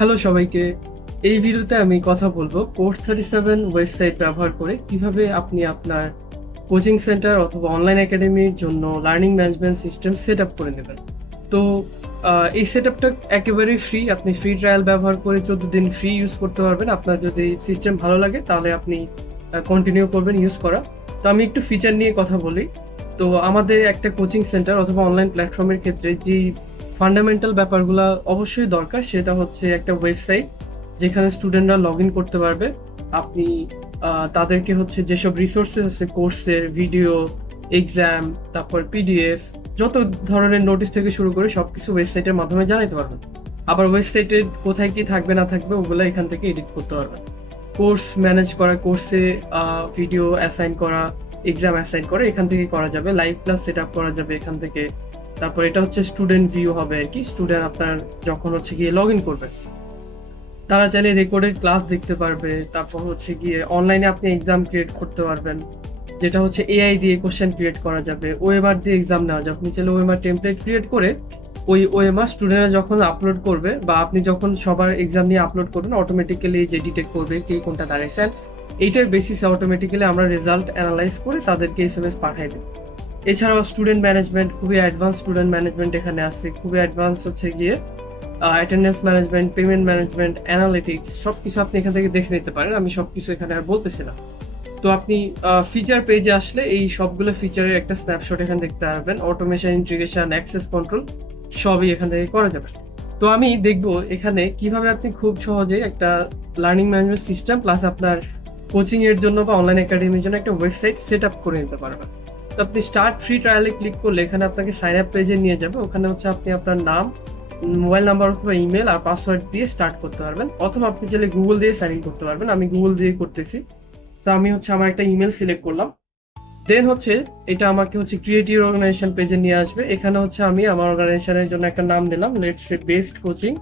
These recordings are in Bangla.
হ্যালো সবাইকে। এই ভিডিওতে আমি কথা বলবো কোর্স37 ওয়েবসাইট ব্যবহার করে কিভাবে আপনি আপনার কোচিং সেন্টার অথবা অনলাইন একাডেমির জন্য learning management system set up করে নেবেন। তো এই সেট আপটা একেবারেই ফ্রি। আপনি ফ্রি ট্রায়াল ব্যবহার করে 14 দিন ফ্রি ইউজ করতে পারবেন। আপনার যদি সিস্টেম ভালো লাগে তাহলে আপনি কন্টিনিউ করবেন ইউজ করা। তো আমি একটু ফিচার নিয়ে কথা বলি। তো আমাদের একটা কোচিং সেন্টার অথবা অনলাইন প্ল্যাটফর্মের ক্ষেত্রে যেই ফান্ডামেন্টাল ব্যাপারগুলো অবশ্যই দরকার সেটা হচ্ছে একটা ওয়েবসাইট যেখানে স্টুডেন্টরা লগ ইন করতে পারবে। আপনি তাদেরকে হচ্ছে যেসব রিসোর্সেস আছে কোর্সের ভিডিও, এক্সাম, তারপর পিডিএফ, যত ধরনের নোটিশ থেকে শুরু করে সবকিছু ওয়েবসাইটের মাধ্যমে জানাতে পারবেন। আবার ওয়েবসাইটে কোথায় কি থাকবে না থাকবে ওগুলো এখান থেকে এডিট করতে পারবেন। কোর্স ম্যানেজ করা, কোর্সে ভিডিও অ্যাসাইন করা, এক্সাম অ্যাসাইন করে এখান থেকে করা যাবে। লাইভ ক্লাস সেট আপ করা যাবে এখান থেকে। তারপর এটা হচ্ছে স্টুডেন্ট ভিউ হবে আর কি। স্টুডেন্ট আপনার যখন হচ্ছে গিয়ে লগ ইন করবে তারা চাইলে রেকর্ডেড ক্লাস দেখতে পারবে। তারপর হচ্ছে গিয়ে অনলাইনে আপনি এক্সাম ক্রিয়েট করতে পারবেন, যেটা হচ্ছে এআই দিয়ে কোশ্চেন ক্রিয়েট করা যাবে। ওএমআর দিয়ে এক্সাম নেওয়া যাবে। আপনি চাইলে ওএমআর টেমপ্লেট ক্রিয়েট করে ওই ওএমআর স্টুডেন্টরা যখন আপলোড করবে বা আপনি যখন সবার এক্সাম নিয়ে আপলোড করবেন অটোমেটিক্যালি যে ডিটেক্ট করবে কে কোনটা দাঁড়াইছেন, এইটার বেসিসে অটোমেটিক্যালি আমরা রেজাল্ট অ্যানালাইজ করে তাদেরকে এসএমএস পাঠাই দেব। এছাড়াও স্টুডেন্ট ম্যানেজমেন্ট, খুবই অ্যাডভান্স স্টুডেন্ট ম্যানেজমেন্ট এখানে আছে। খুবই অ্যাডভান্স হচ্ছে গিয়ে attendance management, payment management, analytics সবকিছু আপনি এখান থেকে দেখে নিতে পারেন। আমি সবকিছু এখানে আর বলতেছি না। তো আপনি ফিচার পেজে আসলে এই সবগুলো ফিচারের একটা স্ন্যাপশট এখানে দেখতে পারবেন। অটোমেশন, ইন্টিগ্রেশন, অ্যাক্সেস কন্ট্রোল সবই এখান থেকে করা যাবে। তো আমি দেখবো এখানে কিভাবে আপনি খুব সহজে একটা লার্নিং ম্যানেজমেন্ট সিস্টেম প্লাস আপনার কোচিং এর জন্য বা অনলাইন একাডেমির জন্য একটা ওয়েবসাইট সেট আপ করে নিতে পারবেন। তো আপনি স্টার্ট ফ্রি ট্রায়ালে ক্লিক করলে এখানে আপনাকে সাইন আপ পেজে নিয়ে যাবে। ওখানে হচ্ছে আপনি আপনার নাম, মোবাইল নাম্বার অথবা ইমেল আর পাসওয়ার্ড দিয়ে স্টার্ট করতে পারবেন, অথবা আপনি চাইলে গুগল দিয়ে সাইন ইন করতে পারবেন। আমি গুগল দিয়ে করতেছি। তো আমি হচ্ছে আমার একটা ইমেল সিলেক্ট করলাম। দেন হচ্ছে এটা আমাকে হচ্ছে ক্রিয়েটিভ অর্গানাইজেশন পেজে নিয়ে আসবে। এখানে হচ্ছে আমি আমার অর্গানাইজেশনের জন্য একটা নাম দিলাম, let's say best coaching.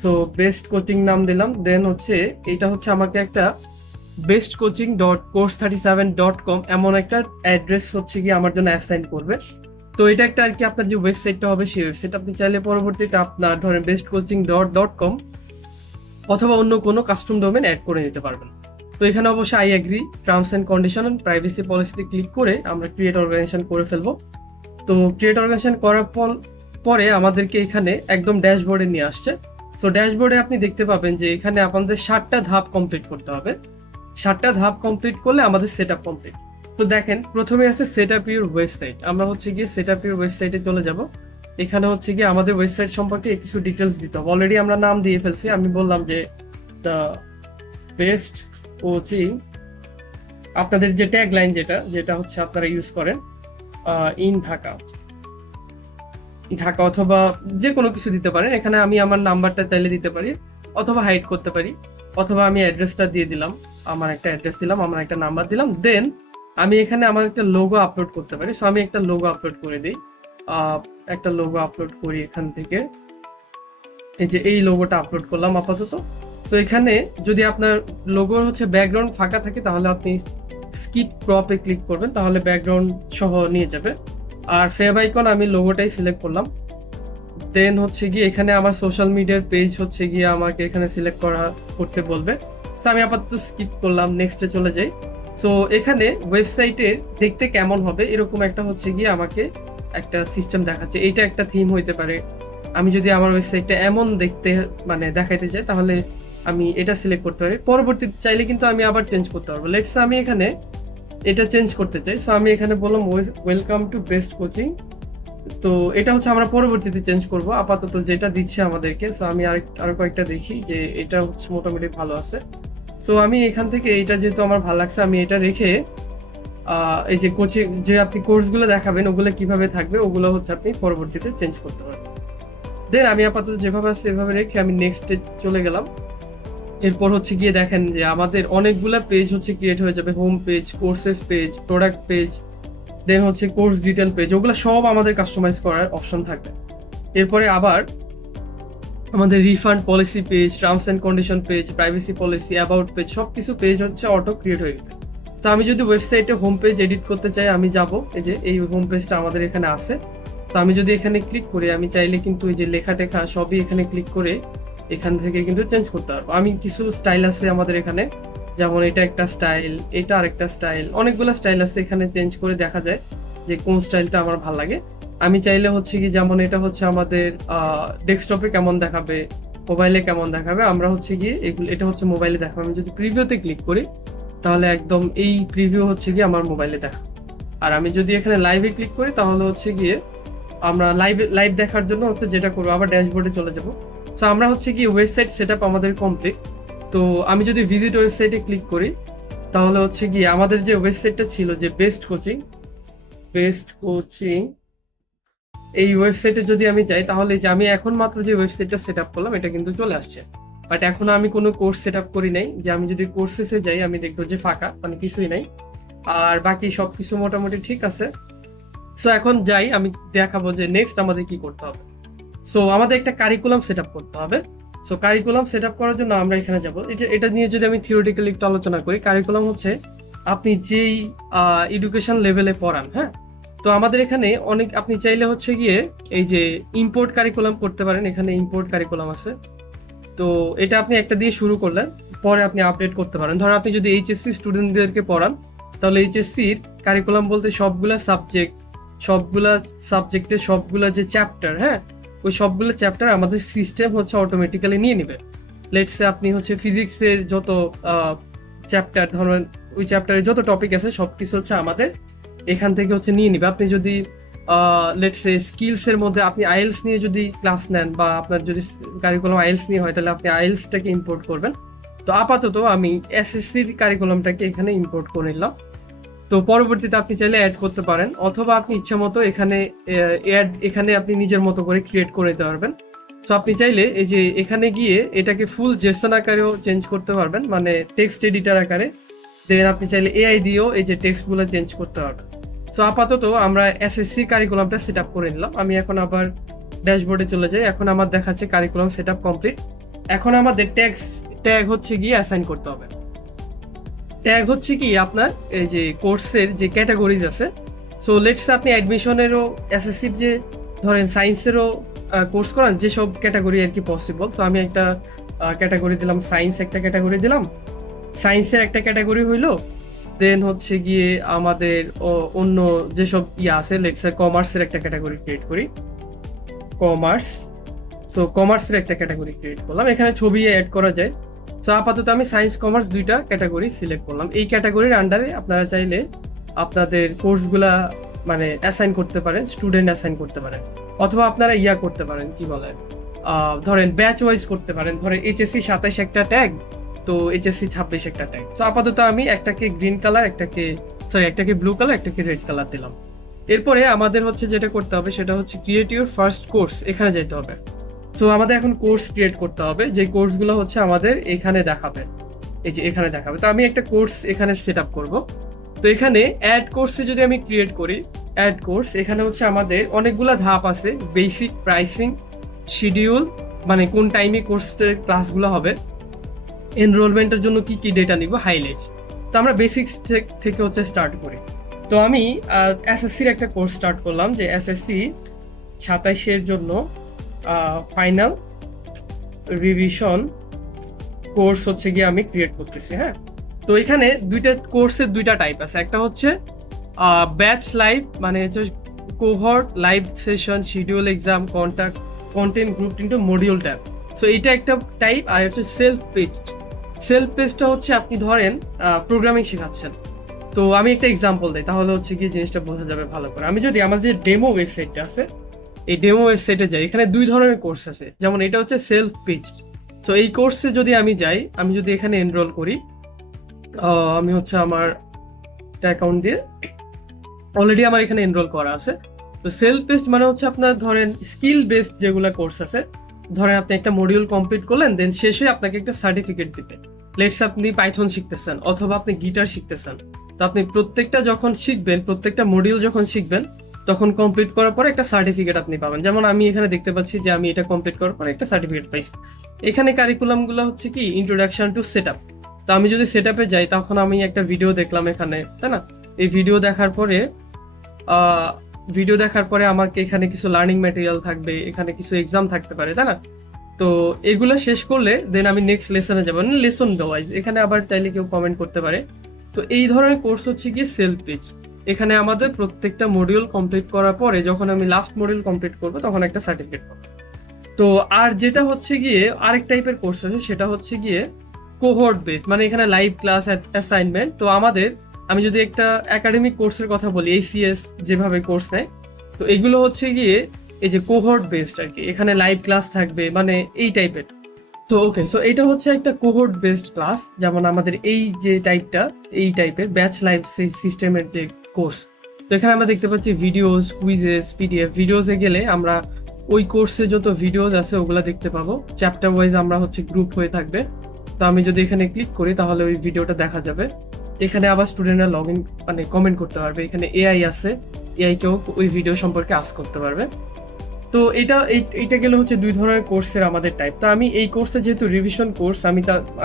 So best coaching নাম দিলাম। দেন হচ্ছে এটা হচ্ছে আমাকে একটা bestcoaching.course37.com এমন একটা অ্যাড্রেস হচ্ছে গিয়ে আমার জন্য অ্যাসাইন করবে। তো এটা একটা আর কি আপনার যে ওয়েবসাইটটা হবে সেই ওয়েবসাইট আপনি চাইলে পরবর্তীতে আপনার ধরেন bestcoaching.com অথবা অন্য কোনো কাস্টম ডোমেন অ্যাড করে নিতে পারবেন। তো এখানে অবশ্যই I agree, terms and condition and privacy পলিসিতে ক্লিক করে আমরা ক্রিয়েট অর্গানাইজেশন করে ফেলবো। তো ক্রিয়েট অর্গানাইজেশন করার পরে আমাদেরকে এখানে একদম ড্যাশবোর্ডে নিয়ে আসছে। তো ড্যাশবোর্ডে আপনি দেখতে পাবেন যে এখানে আপনাদের 7টা ধাপ কমপ্লিট করতে হবে। 7টা ধাপ কমপ্লিট করলে আমাদের সেট আপ কমপ্লিট। তো দেখেন প্রথমে আছে সেট আপ ইউর ওয়েবসাইট। আমরা হচ্ছে গিয়ে সেট আপ ইউর ওয়েবসাইটে চলে যাব। এখানে হচ্ছে গিয়ে আমাদের ওয়েবসাইট সম্পর্কে কিছু ডিটেলস দিতে হবে। অলরেডি আমরা নাম দিয়ে ফেলছি। আমি বললাম যে দ্য বেস্ট কোচিং, আপনাদের যে ট্যাগ লাইন যেটা যেটা হচ্ছে আপনারা ইউজ করেন, ইন ঢাকা, ঢাকা অথবা যে কোনো কিছু দিতে পারেন। এখানে আমি আমার নাম্বারটা তাইলে দিতে পারি অথবা হাইড করতে পারি, অথবা আমি অ্যাড্রেসটা দিয়ে দিলাম, আমার একটা অ্যাড্রেস দিলাম, আমার একটা নাম্বার দিলাম। দেন আমি এখানে আমার একটা লোগো আপলোড করতে পারি। সো আমি একটা লোগো আপলোড করে দিই। একটা লোগো আপলোড করি এখান থেকে। এই যে এই লোগোটা আপলোড করলাম আপাতত। তো এখানে যদি আপনার লোগোর হচ্ছে ব্যাকগ্রাউন্ড ফাঁকা থাকে তাহলে আপনি স্কিপ ক্রপে ক্লিক করবেন, তাহলে ব্যাকগ্রাউন্ড সহ নিয়ে যাবে। আর ফেভ আইকন আমি লোগোটাই সিলেক্ট করলাম। দেন হচ্ছে গিয়ে এখানে আমার সোশ্যাল মিডিয়ার পেজ হচ্ছে গিয়ে আমাকে এখানে সিলেক্ট করতে বলবে। সো আমি আপাতত স্কিপ করলাম, নেক্সটে চলে যাই। সো এখানে ওয়েবসাইটে দেখতে কেমন হবে এরকম একটা হচ্ছে গিয়ে আমাকে একটা সিস্টেম দেখাচ্ছে। এইটা একটা থিম হইতে পারে। আমি যদি আমার ওয়েবসাইটটা এমন দেখতে মানে দেখাইতে চাই তাহলে আমি এটা সিলেক্ট করতে পারি। পরবর্তী চাইলে কিন্তু আমি আবার চেঞ্জ করতে পারবো। লেটস আমি এখানে এটা চেঞ্জ করতে চাই। সো আমি এখানে বললাম ওয়েলকাম টু বেস্ট কোচিং। তো এটা হচ্ছে আমরা পরবর্তীতে চেঞ্জ করব। আপাতত যেটা দিচ্ছে আমাদেরকে, সো আমি আরো কয়েকটা দেখি যে এটা হচ্ছে মোটামুটি ভালো আছে। সো আমি এখান থেকে এটা যেহেতু আমার ভালো লাগছে আমি এটা রেখে এই যে কোচিং যে আপনি কোর্সগুলো দেখাবেন ওগুলো কিভাবে থাকবে ওগুলো হচ্ছে আপনি পরবর্তীতে চেঞ্জ করতে পারবেন। দেন আমি আপাতত যেভাবে আছে সেভাবে রেখে আমি নেক্সটে চলে গেলাম। এরপর হচ্ছে গিয়ে দেখেন যে আমাদের অনেকগুলা পেজ হচ্ছে ক্রিয়েট হয়ে যাবে। Home page, courses page, product page, then হচ্ছে কোর্স ডিটেল পেজ, ওগুলো সব আমাদের কাস্টমাইজ করার অপশন থাকবে। এরপরে আবার আমাদের refund policy page, terms and condition page, privacy policy, about page সব কিছু পেজ হচ্ছে অটো ক্রিয়েট হয়ে গেছে। তো আমি যদি ওয়েবসাইটে হোম পেজ এডিট করতে চাই আমি যাব, এই যে এই হোম পেজটা আমাদের এখানে আছে। তো আমি যদি এখানে ক্লিক করি আমি চাইলে কিন্তু এই যে লেখা টেখা সবই এখানে ক্লিক করে এখান থেকে কিন্তু চেঞ্জ করতে পারবো। আমি কিছু স্টাইল আছে আমাদের এখানে, যেমন এটা একটা স্টাইল, এটা আরেকটা স্টাইল, অনেকগুলো স্টাইল আছে এখানে, চেঞ্জ করে দেখা যায় যে কোন স্টাইলটা আমার ভালো লাগে। আমি চাইলে হচ্ছে কি, যেমন এটা হচ্ছে আমাদের ডেস্কটপে কেমন দেখাবে, মোবাইলে কেমন দেখাবে, আমরা হচ্ছে গিয়ে এগুলো, এটা হচ্ছে মোবাইলে দেখাবে। আমি যদি প্রিভিউতে ক্লিক করি তাহলে একদম এই প্রিভিউ হচ্ছে গিয়ে আমার মোবাইলে দেখা। আর আমি যদি এখানে লাইভে ক্লিক করি তাহলে হচ্ছে গিয়ে আমরা লাইভ দেখার জন্য হচ্ছে যেটা করবো, আবার ড্যাশবোর্ডে চলে যাব। সো আমরা হচ্ছে কি ওয়েবসাইট সেটআপ আমাদের কমপ্লিট। তো আমি যদি ভিজিট ওয়েবসাইটে ক্লিক করি তাহলে হচ্ছে গিয়ে আমাদের যে ওয়েবসাইটটা ছিল, যে বেস্ট কোচিং, এই ওয়েবসাইটে যদি আমি যাই তাহলে যে আমি এখন মাত্র যে ওয়েবসাইটটা সেট আপ করলাম এটা কিন্তু চলে আসছে। বাট এখনো আমি কোনো কোর্স সেট আপ করি নাই। যে আমি যদি কোর্সেসে যাই আমি দেখবো যে ফাঁকা, মানে কিছুই নাই। আর বাকি সবকিছু মোটামুটি ঠিক আছে। সো এখন যাই, আমি দেখাবো যে নেক্সট আমাদের কি করতে হবে। সো আমাদের একটা কারিকুলাম সেট আপ করতে হবে। সো কারিকুলাম সেট আপ করার জন্য আমরা এখানে যাবো। এটা নিয়ে যদি আমি থিওরিটিক্যালি একটু আলোচনা করি, কারিকুলাম হচ্ছে আপনি যেই এডুকেশন লেভেলে পড়ান, হ্যাঁ। তো আমাদের এখানে অনেক, আপনি চাইলে হচ্ছে গিয়ে এই যে ইম্পোর্ট কারিকুলাম করতে পারেন। এখানে ইম্পোর্ট কারিকুলাম আছে। তো এটা আপনি একটা দিয়ে শুরু করলেন, পরে আপনি আপডেট করতে পারেন। ধরো আপনি যদি এইচএসসি স্টুডেন্টদেরকে পড়ান তাহলে এইচএসসির কারিকুলাম বলতে সবগুলা সাবজেক্টের সবগুলা যে চ্যাপ্টার, হ্যাঁ, ওই সবগুলো চ্যাপ্টার আমাদের সিস্টেম হচ্ছে অটোমেটিক্যালি নিয়ে নেবে। লেটসে আপনি হচ্ছে ফিজিক্সের যত চ্যাপ্টার, ধরেন ওই চ্যাপ্টারে যত টপিক আছে সবকিছু হচ্ছে আমাদের এখান থেকে হচ্ছে নিয়ে নিবে। আপনি যদি লেটসে স্কিলসের মধ্যে আপনি আইএলস নিয়ে যদি ক্লাস নেন, বা আপনার যদি কারিকুলাম আইএলস নিয়ে হয় তাহলে আপনি আইএলসটাকে ইম্পোর্ট করবেন। তো আপাতত আমি এসএসসির কারিকুলামটাকে এখানে ইম্পোর্ট করে নিলাম। তো পরবর্তীতে আপনি চাইলে অ্যাড করতে পারেন, অথবা আপনি ইচ্ছা মতো এখানে আপনি নিজের মতো করে ক্রিয়েট করে দিতে পারবেন। সো আপনি চাইলে এই যে এখানে গিয়ে এটাকে ফুল জেসন আকারেও চেঞ্জ করতে পারবেন, মানে টেক্সট এডিটার আকারে। দেন আপনি চাইলে এআই দিয়েও এই যে টেক্সটগুলো চেঞ্জ করতে পারবেন। সো আপাতত আমরা এসএসসি কারিকুলামটা সেট আপ করে নিলাম। আমি এখন আবার ড্যাশবোর্ডে চলে যাই। এখন আমার দেখাচ্ছে কারিকুলাম সেট আপ কমপ্লিট। এখন আমাদের ট্যাগ হচ্ছে গিয়ে অ্যাসাইন করতে হবে। ট্যাগ হচ্ছে কি আপনার এই যে কোর্সের যে ক্যাটাগরিজ আছে। সো লেটস আপনি অ্যাডমিশনেরও, এসএসসির যে ধরেন সায়েন্সেরও কোর্স করান, যেসব ক্যাটাগরি আর কি পসিবল। তো আমি একটা ক্যাটাগরি দিলাম সায়েন্স, একটা ক্যাটাগরি দিলাম সায়েন্সের একটা ক্যাটাগরি হইলো। দেন হচ্ছে গিয়ে আমাদের অন্য যেসব আছে, লেটস কমার্সের একটা ক্যাটাগরি ক্রিয়েট করি, কমার্স। সো কমার্সের একটা ক্যাটাগরি ক্রিয়েট করলাম। এখানে ছবি অ্যাড করা যায়। সো আপাতত আমি সায়েন্স কমার্স দুইটা ক্যাটাগরি সিলেক্ট করলাম। এই ক্যাটাগরির আন্ডারে আপনারা চাইলে আপনাদের কোর্সগুলা মানে অ্যাসাইন করতে পারেন, স্টুডেন্ট অ্যাসাইন করতে পারেন, অথবা আপনারা করতে পারেন, কি বলে ধরেন ব্যাচ ওয়াইজ করতে পারেন। ধরেন এইচএসসি 27 একটা ট্যাগ, তো এইচএসসি 26 একটা ট্যাগ। তো আপাতত আমি একটাকে গ্রিন কালার, একটাকে ব্লু কালার, একটাকে রেড কালার দিলাম। এরপরে আমাদের হচ্ছে যেটা করতে হবে সেটা হচ্ছে ক্রিয়েট ইউর ফার্স্ট কোর্স, এখানে যেতে হবে। সো আমাদের এখন কোর্স ক্রিয়েট করতে হবে, যে কোর্সগুলো হচ্ছে আমাদের এখানে দেখাবে, এই যে এখানে দেখাবে। তো আমি একটা কোর্স এখানে সেট আপ করবো। তো এখানে অ্যাড কোর্সে যদি আমি ক্রিয়েট করি, অ্যাড কোর্স, এখানে হচ্ছে আমাদের অনেকগুলো ধাপ আছে, বেসিক, প্রাইসিং, শিডিউল, মানে কোন টাইমে কোর্সের ক্লাসগুলো হবে, এনরোলমেন্টের জন্য কি কি ডেটা নিব, হাইলাইটস। তো আমরা বেসিক্স থেকে হচ্ছে স্টার্ট করি। তো আমি এসএসসির একটা কোর্স স্টার্ট করলাম, যে এসএসসি 27-এর জন্য ফাইনাল রিভিশন কোর্স হচ্ছে গিয়ে আমি ক্রিয়েট করতেছি, হ্যাঁ। তো এখানে কোর্সের দুইটা টাইপ আছে। একটা হচ্ছে ব্যাচ লাইভ, মানে হচ্ছে cohort live session, schedule, exam, content group into module tab. So এইটা একটা টাইপ। আর হচ্ছে সেলফ পেজটা হচ্ছে আপনি ধরেন প্রোগ্রামিং শেখাচ্ছেন। তো আমি একটা এক্সাম্পল দিই, তাহলে হচ্ছে কি জিনিসটা বোঝা যাবে ভালো করে। আমি যদি আমার যে ডেমো ওয়েবসাইটটা আছে, এই ডেমো ওয়েবসাইটে যাই, এখানে দুই ধরনের কোর্স আছে। যেমন এটা হচ্ছে সেলফ পেজড। সো এই কোর্সে যদি আমি যাই, আমি যদি এখানে এনরোল করি, আমি হচ্ছে আমার একটা অ্যাকাউন্ট দিয়ে অলরেডি আমার এখানে এনরোল করা আছে। তো সেলফ পেজড মানে হচ্ছে আপনার ধরেন স্কিল বেসড যেগুলো কোর্স আছে, ধরেন আপনি একটা মডিউল কমপ্লিট করলেন, দেন শেষে আপনাকে একটা সার্টিফিকেট দিবে। লেটস আপনি পাইথন শিখতেছেন, অথবা আপনি গিটার শিখতেছেন। তো আপনি প্রত্যেকটা যখন শিখবেন, প্রত্যেকটা মডিউল যখন শিখবেন, তখন কমপ্লিট করার পরে একটা সার্টিফিকেট আপনি পাবেন। যেমন আমি এখানে দেখতে পাচ্ছি যে আমি এটা কমপ্লিট করার পরে একটা সার্টিফিকেট পাইছি। এখানে কারিকুলামগুলো হচ্ছে কি ইন্ট্রোডাকশন টু সেট আপ। তো আমি যদি সেট আপে যাই, তখন আমি একটা ভিডিও দেখলাম এখানে, তাই না? এই ভিডিও দেখার পরে আমাকে এখানে কিছু লার্নিং ম্যাটেরিয়াল থাকবে, এখানে কিছু এক্সাম থাকতে পারে, তাই না? তো এগুলো শেষ করলে দেন আমি নেক্সট লেসনে যাবো, মানে লেসন ওয়াইজ। এখানে আবার চাইলে কেউ কমেন্ট করতে পারে। তো এই ধরনের কোর্স হচ্ছে গিয়ে সেলফ পিচ। এখানে আমাদের প্রত্যেকটা মডিউল কমপ্লিট করার পরে যখন আমি লাস্ট মডিউল কমপ্লিট করবো তখন একটা সার্টিফিকেট পাবো। তো আর যেটা হচ্ছে গিয়ে আরেক টাইপের কোর্স আছে, সেটা হচ্ছে গিয়ে কোহর্ট বেস, মানে এখানে লাইভ ক্লাস অ্যাসাইনমেন্ট। তো আমি যদি একটা একাডেমিক কোর্সের কথা বলি, ACS যেভাবে কোর্স নেয়, তো এগুলো হচ্ছে গিয়ে এই যে কোহর্ট বেসড আর কি, এখানে লাইভ ক্লাস থাকবে, মানে এই টাইপের। তো ওকে, সো এটা হচ্ছে একটা কোহর্ট বেসড ক্লাস, যেমন আমাদের এই যে টাইপটা, এই টাইপের ব্যাচ লাইভ সিস্টেমের যে কোর্স। তো এখানে আমরা দেখতে পাচ্ছি ভিডিওস, কুইজেস, PDF। ভিডিওসে গেলে আমরা ওই কোর্সে যত ভিডিওস আছে ওগুলা দেখতে পাবো। চ্যাপ্টার ওয়াইজ আমরা হচ্ছে গ্রুপ হয়ে থাকবে। তো আমি যদি এখানে ক্লিক করি তাহলে ওই ভিডিওটা দেখা যাবে। এখানে আবার স্টুডেন্টরা লগ ইন, মানে কমেন্ট করতে পারবে। এখানে AI আছে, AI কেও ওই ভিডিও সম্পর্কে আস্ক করতে পারবে। তো এইটা গেলে হচ্ছে দুই ধরনের কোর্সের আমাদের টাইপ। তো আমি এই কোর্সে যেহেতু রিভিশন কোর্স,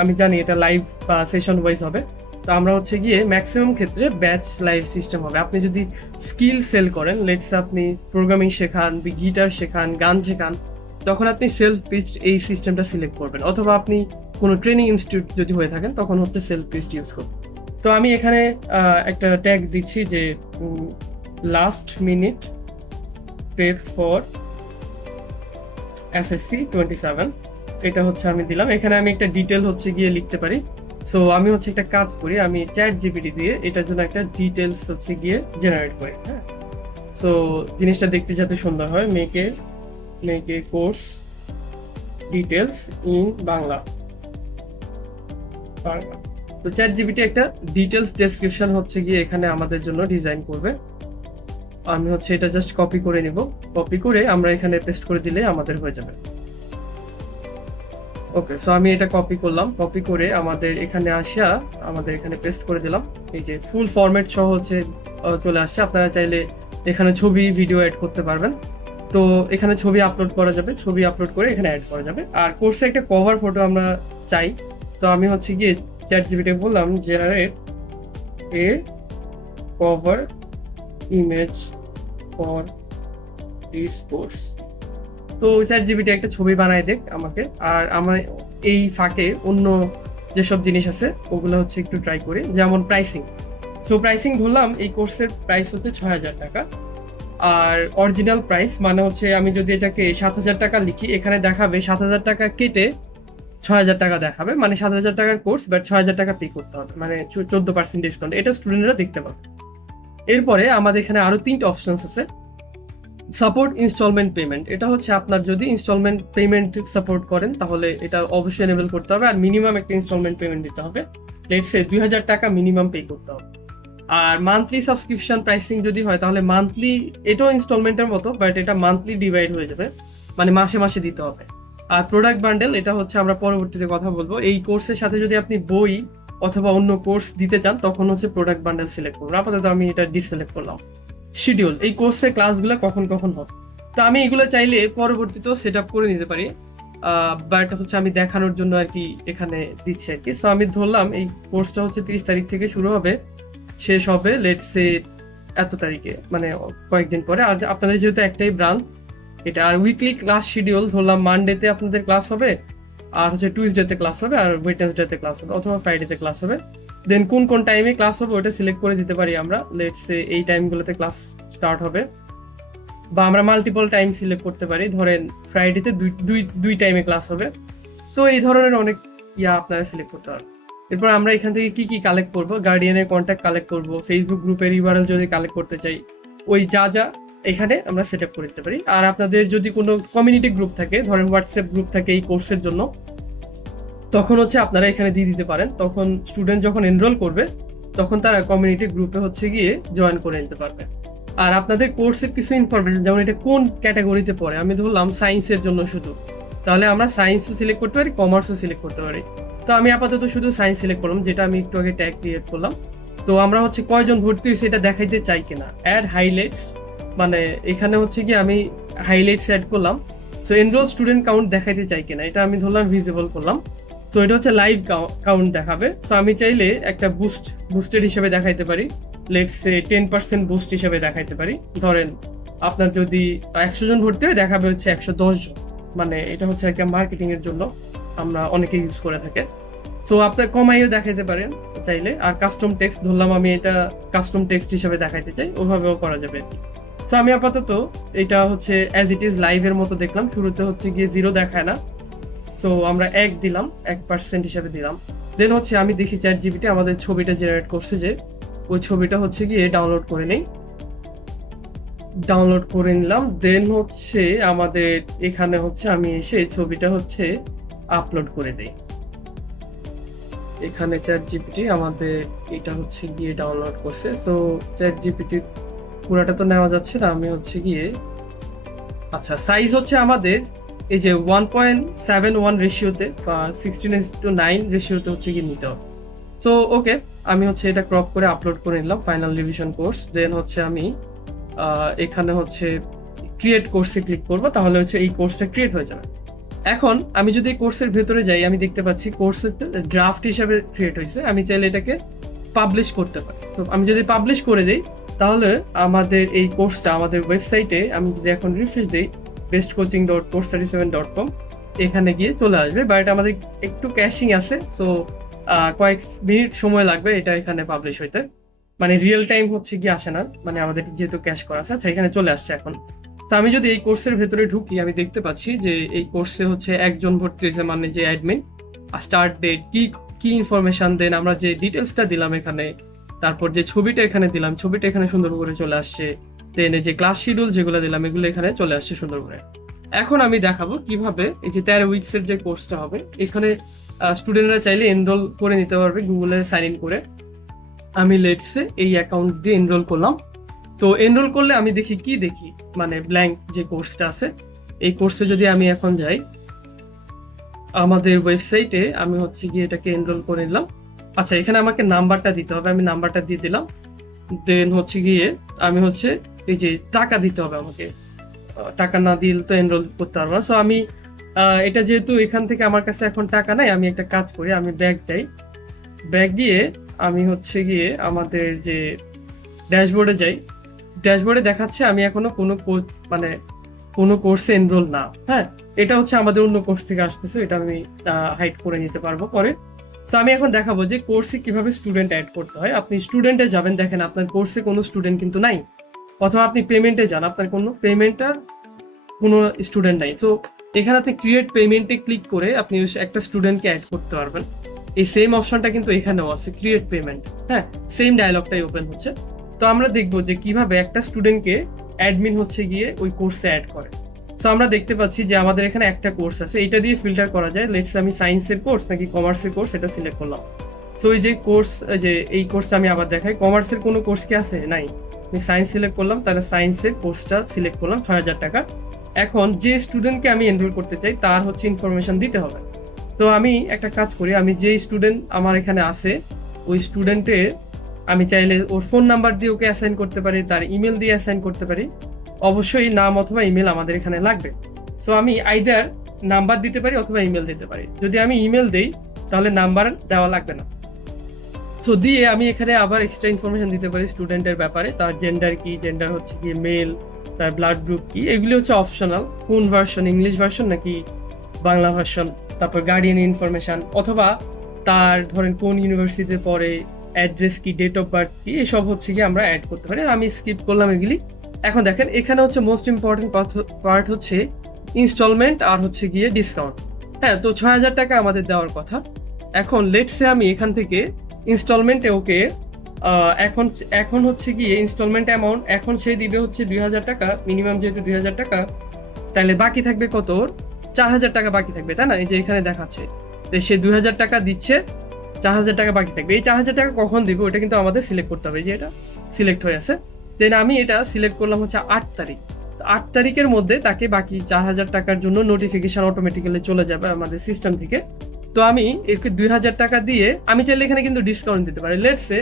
আমি জানি এটা লাইভ বা সেশন ওয়াইজ হবে। তো আমরা হচ্ছে গিয়ে ম্যাক্সিমাম ক্ষেত্রে ব্যাচ লাইভ সিস্টেম হবে। আপনি যদি স্কিল সেল করেন, লেটস আপনি প্রোগ্রামিং শেখান, গিটার শেখান, গান শেখান, তখন আপনি সেলফ পিচড এই সিস্টেমটা সিলেক্ট করবেন। অথবা আপনি কোনো ট্রেনিং ইনস্টিটিউট যদি হয়ে থাকেন তখন হচ্ছে সেলফ পিচড ইউজ করবেন। তো আমি এখানে একটা ট্যাগ দিচ্ছি যে last minute prep for SSC 27, এটা হচ্ছে আমি দিলাম। এখানে আমি একটা ডিটেল হচ্ছে গিয়ে লিখতে পারি। সো আমি হচ্ছে একটা কাজ করি, আমি ChatGPT দিয়ে এটার জন্য একটা ডিটেলস হচ্ছে গিয়ে জেনারেট করি। হ্যাঁ, সো জিনিসটা দেখতে যাতে সুন্দর হয়, make a course details in Bangla. তো ChatGPT একটা ডিটেলস ডেসক্রিপশন হচ্ছে গিয়ে এখানে আমাদের জন্য ডিজাইন করবে। আমি হচ্ছে এটা জাস্ট কপি করে নিব। কপি করে আমরা এখানে পেস্ট করে দিলে আমাদের হয়ে যাবে। ওকে, সো আমি এটা কপি করলাম। কপি করে আমাদের এখানে আমাদের এখানে পেস্ট করে দিলাম। এই যে ফুল ফরম্যাট সহ হচ্ছে চলে আসছে। আপনারা চাইলে এখানে ছবি, ভিডিও অ্যাড করতে পারবেন। তো এখানে ছবি আপলোড করা যাবে, ছবি আপলোড করে এখানে অ্যাড করা যাবে। আর কোর্সে একটা কভার ফটো আমরা চাই। তো আমি হচ্ছে গিয়ে ChatGPT বললাম generate A cover image for this course. তো ChatGPT একটা ছবি বানায় দেখ আমাকে। আর আমার এই ফাঁকে অন্য যেসব জিনিস আছে ওগুলো হচ্ছে একটু ট্রাই করি, যেমন প্রাইসিং। সো প্রাইসিং ধরলাম এই কোর্সের প্রাইস হচ্ছে 6,000 টাকা। আর অরিজিনাল প্রাইস মানে হচ্ছে আমি যদি এটাকে 7,000 টাকা লিখি, এখানে দেখাবে 7,000 টাকা কেটে 6,000 টাকা দেখাবে, মানে 7,000 টাকার কোর্স, বাট 6,000 টাকা পে করতে হবে, মানে 14% ডিসকাউন্ট। এটা স্টুডেন্টরা দেখতে পাবে। এরপরে আমাদের এখানে আরো 3টা অপশনস আছে। সাপোর্ট ইনস্টলমেন্ট পেমেন্ট, এটা হচ্ছে আপনার যদি ইনস্টলমেন্ট পেমেন্ট সাপোর্ট করেন তাহলে এটা অবশ্যই এনেবল করতে হবে। আর মিনিমাম একটা ইনস্টলমেন্ট পেমেন্ট দিতে হবে, লেটস সে 2,000 টাকা মিনিমাম পে করতে হবে। আর মান্থলি সাবস্ক্রিপশন প্রাইসিং যদি হয় তাহলে মান্থলি, এটাও ইনস্টলমেন্টের মতো, বাট এটা মান্থলি ডিভাইড হয়ে যাবে, মানে মাসে মাসে দিতে হবে। আর প্রোডাক্ট বান্ডেল, এটা হচ্ছে আমরা পরবর্তীতে কথা বলবো। এই কোর্সের সাথে যদি আপনি বই অথবা অন্য কোর্স দিতে চান তখন হচ্ছে প্রোডাক্ট বান্ডেল সিলেক্ট করুন। আপাতত আমি এটা ডিসিলেক্ট করলাম। শিডিউল, এই কোর্সের ক্লাসগুলো কখন কখন হবে। তো আমি এগুলো চাইলে পরবর্তীতেও সেট আপ করে নিতে পারি, বাট হচ্ছে আমি দেখানোর জন্য আর কি এখানে দিচ্ছি আর কি। সো আমি ধরলাম এই কোর্সটা হচ্ছে 30 তারিখ থেকে শুরু হবে, শেষ হবে লেটস সে এত তারিখে, মানে কয়েকদিন পরে। আর আপনাদের যেহেতু একটাই ব্রাঞ্চ এটা, আর উইকলি ক্লাস শিডিউল ধরলাম মানডেতে আপনাদের ক্লাস হবে, আর হচ্ছে টুইসডেতে ক্লাস হবে, আর ওয়েডনেসডেতে ক্লাস হবে, অথবা ফ্রাইডেতে ক্লাস হবে। দেন কোন কোন টাইমে ক্লাস হবে ওটা সিলেক্ট করে দিতে পারি আমরা, লেটস সে এই টাইমগুলোতে ক্লাস স্টার্ট হবে। বা আমরা মাল্টিপল টাইম সিলেক্ট করতে পারি, ধরেন ফ্রাইডেতে দুই টাইমে ক্লাস হবে। তো এই ধরনের অনেক আপনারা সিলেক্ট করতে পারবেন। এরপর আমরা এখান থেকে কি কালেক্ট করবো, গার্ডিয়ানের কন্ট্যাক্ট কালেক্ট করবো, ফেসবুক গ্রুপের ইউআরএল যদি কালেক্ট করতে চাই, ওই যা এখানে আমরা সেট আপ করে দিতে পারি। আর আপনাদের যদি কোনো কমিউনিটি গ্রুপ থাকে, ধরেন হোয়াটসঅ্যাপ গ্রুপ থাকে এই কোর্সের জন্য, তখন হচ্ছে আপনারা এখানে দিয়ে দিতে পারেন। তখন স্টুডেন্ট যখন এনরোল করবে তখন তারা কমিউনিটি গ্রুপে হচ্ছে গিয়ে জয়েন করে নিতে পারবে। আর আপনাদের কোর্সের কিছু ইনফরমেশন, যেমন এটা কোন ক্যাটাগরিতে পড়ে, আমি ধরলাম সায়েন্সের জন্য শুধু, তাহলে আমরা সায়েন্সও সিলেক্ট করতে পারি, কমার্সও সিলেক্ট করতে পারি। তো আমি আপাতত শুধু সায়েন্স সিলেক্ট করলাম, যেটা আমি একটু আগে ট্যাগ ক্রিয়েট করলাম। তো আমরা হচ্ছে কয়জন ভর্তি হয়েছে এটা দেখাইতে চাই কিনা, অ্যাড হাইলাইটস, মানে এখানে হচ্ছে কি আমি হাইলাইটস অ্যাড করলাম। সো এনরোল স্টুডেন্ট কাউন্ট দেখাইতে চাই কিনা, এটা আমি ধরলাম ভিজিবল করলাম। সো এটা হচ্ছে লাইভ কাউন্ট দেখাবে। সো আমি চাইলে একটা বুস্টেড হিসেবে দেখাইতে পারি, লেটস সে 10% বুস্ট হিসেবে দেখাইতে পারি। ধরেন আপনার যদি 100 জন ভর্তি হয় দেখাবে হচ্ছে 110 জন। মানে এটা হচ্ছে একটা মার্কেটিং এর জন্য আমরা অনেকে ইউজ করে থাকে। সো আপনার কমাইও দেখাইতে পারেন চাইলে, আর কাস্টম টেক্সট ধরলাম আমি এটা কাস্টম টেক্সট হিসেবে দেখাইতে চাই, ওভাবেও করা যাবে আর কি। সো আমি আপাতত এটা হচ্ছে অ্যাজ ইট ইজ লাইভের মতো দেখলাম, শুরুতে হচ্ছে গিয়ে 0 দেখায় না, সো আমরা 1 দিলাম, 1% হিসেবে দিলাম। দেন হচ্ছে আমি দেখি চ্যাট জিপিটি আমাদের ছবিটা জেনারেট করছে, যে ওই ছবিটা হচ্ছে গিয়ে ডাউনলোড করে নেই, ডাউনলোড করে নিলাম। দেন হচ্ছে আমাদের এখানে হচ্ছে আমি এসে ছবিটা হচ্ছে আপলোড করে দেই। এখানে চ্যাট জিপিটি আমাদের এটা হচ্ছে গিয়ে ডাউনলোড করছে। সো চ্যাট জিপিটি পুরাটা তো নেওয়া যাচ্ছে না, আমি হচ্ছে গিয়ে আচ্ছা সাইজ হচ্ছে আমাদের এই যে 1.71 রেশিওতে বা 16:9 রেশিওতে হচ্ছে গিয়ে নিতে হবে। সো ওকে, আমি হচ্ছে এটা ক্রপ করে আপলোড করে নিলাম, ফাইনাল রিভিশন কোর্স। দেন হচ্ছে আমি এখানে হচ্ছে ক্রিয়েট কোর্সে ক্লিক করবো, তাহলে হচ্ছে এই কোর্সটা ক্রিয়েট হয়ে যাবে। এখন আমি যদি কোর্সের ভেতরে যাই, আমি দেখতে পাচ্ছি কোর্সের ড্রাফট হিসাবে ক্রিয়েট হয়েছে, আমি চাইলে এটাকে পাবলিশ করতে পারি। তো আমি যদি পাবলিশ করে দিই, তাহলে আমাদের এই কোর্সটা আমাদের ওয়েবসাইটে আমি যদি এখন রিফ্রেশ দিই bestcoaching.course37.com, এখানে গিয়ে চলে আসবে, বা এটা আমাদের একটু ক্যাশিং আছে, সো কয়েক মিনিট সময় লাগবে এটা এখানে পাবলিশ হইতে, মানে রিয়েল টাইম হচ্ছে গিয়ে আসে না, মানে আমাদের যেহেতু ক্যাশ করা আছে। আচ্ছা, এখানে চলে আসছে এখন। তো আমি যদি এই কোর্সের ভেতরে ঢুকি, আমি দেখতে পাচ্ছি যে এই কোর্সে হচ্ছে একজন ভর্তি হয়েছে, মানে যে অ্যাডমিন, স্টার্ট ডেট, কি কি ইনফরমেশন, দেন আমরা যে ডিটেলসটা দিলাম এখানে, তারপর যে ছবিটা এখানে দিলাম, ছবিটা এখানে সুন্দর করে চলে আসছে, দেন এই যে ক্লাস শিডিউল যেগুলো দিলাম এগুলো এখানে চলে আসছে সুন্দর করে। এখন আমি দেখাবো কিভাবে এই যে 13 উইকসের যে কোর্সটা হবে, এখানে স্টুডেন্টরা চাইলে এনরোল করে নিতে পারবে গুগলে সাইন ইন করে। আমি লেটসে এই অ্যাকাউন্ট দিয়ে এনরোল করলাম। তো এনরোল করলে আমি দেখি কি দেখি, মানে ব্ল্যাঙ্ক যে কোর্সটা আছে, এই কোর্সে যদি আমি এখন যাই আমাদের ওয়েবসাইটে, আমি হচ্ছে গিয়ে এটাকে এনরোল করে নিলাম। আচ্ছা, এখানে আমাকে নাম্বারটা দিতে হবে, আমি নাম্বারটা দিয়ে দিলাম। দেন হচ্ছে গিয়ে আমি হচ্ছে এই যে টাকা দিতে হবে আমাকে, টাকা না দিলে তো এনরোল করতে পারবো না। সো আমি এটা যেহেতু এখান থেকে আমার কাছে এখন টাকা নাই, আমি একটা কাজ করি, আমি ব্যাগ যাই, ব্যাগ গিয়ে আমি হচ্ছে গিয়ে আমাদের যে ড্যাশবোর্ডে যাই, ড্যাশবোর্ডে দেখাচ্ছে আমি এখনো কোনো মানে কোনো কোর্সে এনরোল না। হ্যাঁ, এটা হচ্ছে আমাদের অন্য কোর্স থেকে আসতেছে, এটা আমি হাইড করে নিতে পারবো পরে। তো আমি এখন দেখাবো যে কোর্সে কিভাবে স্টুডেন্ট অ্যাড করতে হয়। আপনি স্টুডেন্টে যাবেন, দেখেন আপনার কোর্সে কোনো স্টুডেন্ট কিন্তু নাই, অথবা আপনি পেমেন্টে যান, আপনার কোনো পেমেন্টার কোনো স্টুডেন্ট নাই। তো এখানে আপনি ক্রিয়েট পেমেন্টে ক্লিক করে আপনি একটা স্টুডেন্টকে অ্যাড করতে পারবেন। এই সেম অপশনটা কিন্তু এখানেও আছে, ক্রিয়েট পেমেন্ট। হ্যাঁ, সেম ডায়লগটাই ওপেন হচ্ছে। তো আমরা দেখবো যে কিভাবে একটা স্টুডেন্টকে অ্যাডমিন হচ্ছে গিয়ে ওই কোর্সে অ্যাড করে। সো আমরা দেখতে পাচ্ছি যে আমাদের এখানে একটা কোর্স আছে, এটা দিয়ে ফিল্টার করা যায়। লেটস আমি সায়েন্সের কোর্স নাকি কমার্সের কোর্স এটা সিলেক্ট করলাম। সো এই যে কোর্স, যে এই কোর্সটা আমি আবার দেখাই, কমার্সের কোনো কোর্স কি আছে? নাই। আমি সায়েন্স সিলেক্ট করলাম, তাহলে সায়েন্সের কোর্সটা সিলেক্ট করলাম, ৬,০০০ টাকা। এখন যে স্টুডেন্টকে আমি এনরোল করতে চাই তার হচ্ছে ইনফরমেশন দিতে হবে। তো আমি একটা কাজ করি, আমি যেই স্টুডেন্ট আমার এখানে আছে ওই স্টুডেন্টের আমি চাইলে ওর ফোন নাম্বার দিয়ে ওকে অ্যাসাইন করতে পারি, তার ইমেল দিয়ে অ্যাসাইন করতে পারি। অবশ্যই নাম অথবা ইমেল আমাদের এখানে লাগবে। সো আমি আইদার নাম্বার দিতে পারি অথবা ইমেল দিতে পারি। যদি আমি ইমেল দিই তাহলে নাম্বার দেওয়া লাগবে না। সো দিয়ে আমি এখানে আবার এক্সট্রা ইনফরমেশন দিতে পারি স্টুডেন্টের ব্যাপারে, তার জেন্ডার কি, জেন্ডার হচ্ছে কি মেল, তার ব্লাড গ্রুপ কি, এগুলি হচ্ছে অপশনাল, কোন ভার্সন, ইংলিশ ভার্সন নাকি বাংলা ভার্সন, তারপর গার্ডিয়ান ইনফরমেশন, অথবা তার ধরেন কোন ইউনিভার্সিটিতে পড়ে, অ্যাড্রেস কি, ডেট অফ বার্থ কি, এসব হচ্ছে কি আমরা অ্যাড করতে পারি। আমি স্কিপ করলাম এগুলি। এখন দেখেন এখানে হচ্ছে মোস্ট ইম্পর্টেন্ট পার্ট হচ্ছে ইনস্টলমেন্ট আর হচ্ছে গিয়ে ডিসকাউন্ট। হ্যাঁ, তো ৬,০০০ টাকা আমাদের দেওয়ার কথা। এখন লেটসে আমি এখান থেকে ইনস্টলমেন্টে ওকে এখন এখন হচ্ছে গিয়ে ইনস্টলমেন্ট অ্যামাউন্ট এখন সে দিবে হচ্ছে ২,০০০ টাকা, মিনিমাম যেহেতু ২,০০০ টাকা, তাহলে বাকি থাকবে কত? ওর ৪,০০০ টাকা বাকি থাকবে, তাই না? এই যে এখানে দেখাচ্ছে সে ২,০০০ টাকা দিচ্ছে, ৪,০০০ টাকা বাকি থাকবে। এই ৪,০০০ টাকা কখন দিবে ওটা কিন্তু আমাদের সিলেক্ট করতে হবে, যে এটা সিলেক্ট হয়ে আছে। দেন আমি এটা সিলেক্ট করলাম হচ্ছে ৮ তারিখ। ৮ তারিখের মধ্যে তাকে বাকি ৪,০০০ টাকার জন্য নোটিফিকেশন অটোমেটিক্যালি চলে যাবে আমাদের সিস্টেম থেকে। তো আমি একে ২,০০০ টাকা দিয়ে আমি চাইলে এখানে কিন্তু ডিসকাউন্ট দিতে পারি। লেটসে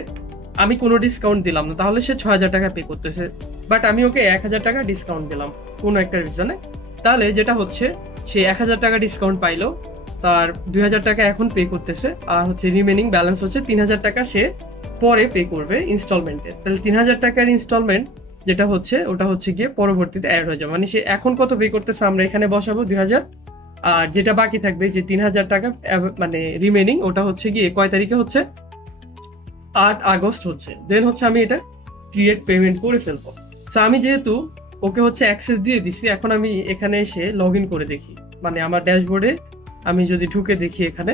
আমি কোনো ডিসকাউন্ট দিলাম না, তাহলে সে ৬,০০০ টাকা পে করতেছে, বাট আমি ওকে ১,০০০ টাকা ডিসকাউন্ট দিলাম কোনো একটা রিজনে। তাহলে যেটা হচ্ছে সে ১,০০০ টাকা ডিসকাউন্ট পাইলো, তার ২,০০০ টাকা এখন পে করতেছে, আর হচ্ছে রিমেনিং ব্যালেন্স হচ্ছে ৩,০০০ টাকা সে পরে পে করবে ইনস্টলমেন্টে। তাহলে ৩,০০০ টাকার ইনস্টলমেন্ট যেটা হচ্ছে ওটা হচ্ছে গিয়ে পরবর্তীতে অ্যাড হয়ে যাবে, মানে সে এখন কত পে করতেছে আমরা এখানে বসাবো 2000, আর যেটা বাকি থাকবে যে 3000 টাকা মানে রিমেনিং, ওটা হচ্ছে গিয়ে কয় তারিখে হচ্ছে 8 আগস্ট হচ্ছে, দেন হচ্ছে আমি এটা ক্রিয়েট পেমেন্ট করে ফেলবো। সো আমি যেহেতু ওকে হচ্ছে অ্যাক্সেস দিয়ে দিছি, এখন আমি এখানে এসে লগ ইন করে দেখি, মানে আমার ড্যাশবোর্ডে আমি যদি ঢুকে দেখি এখানে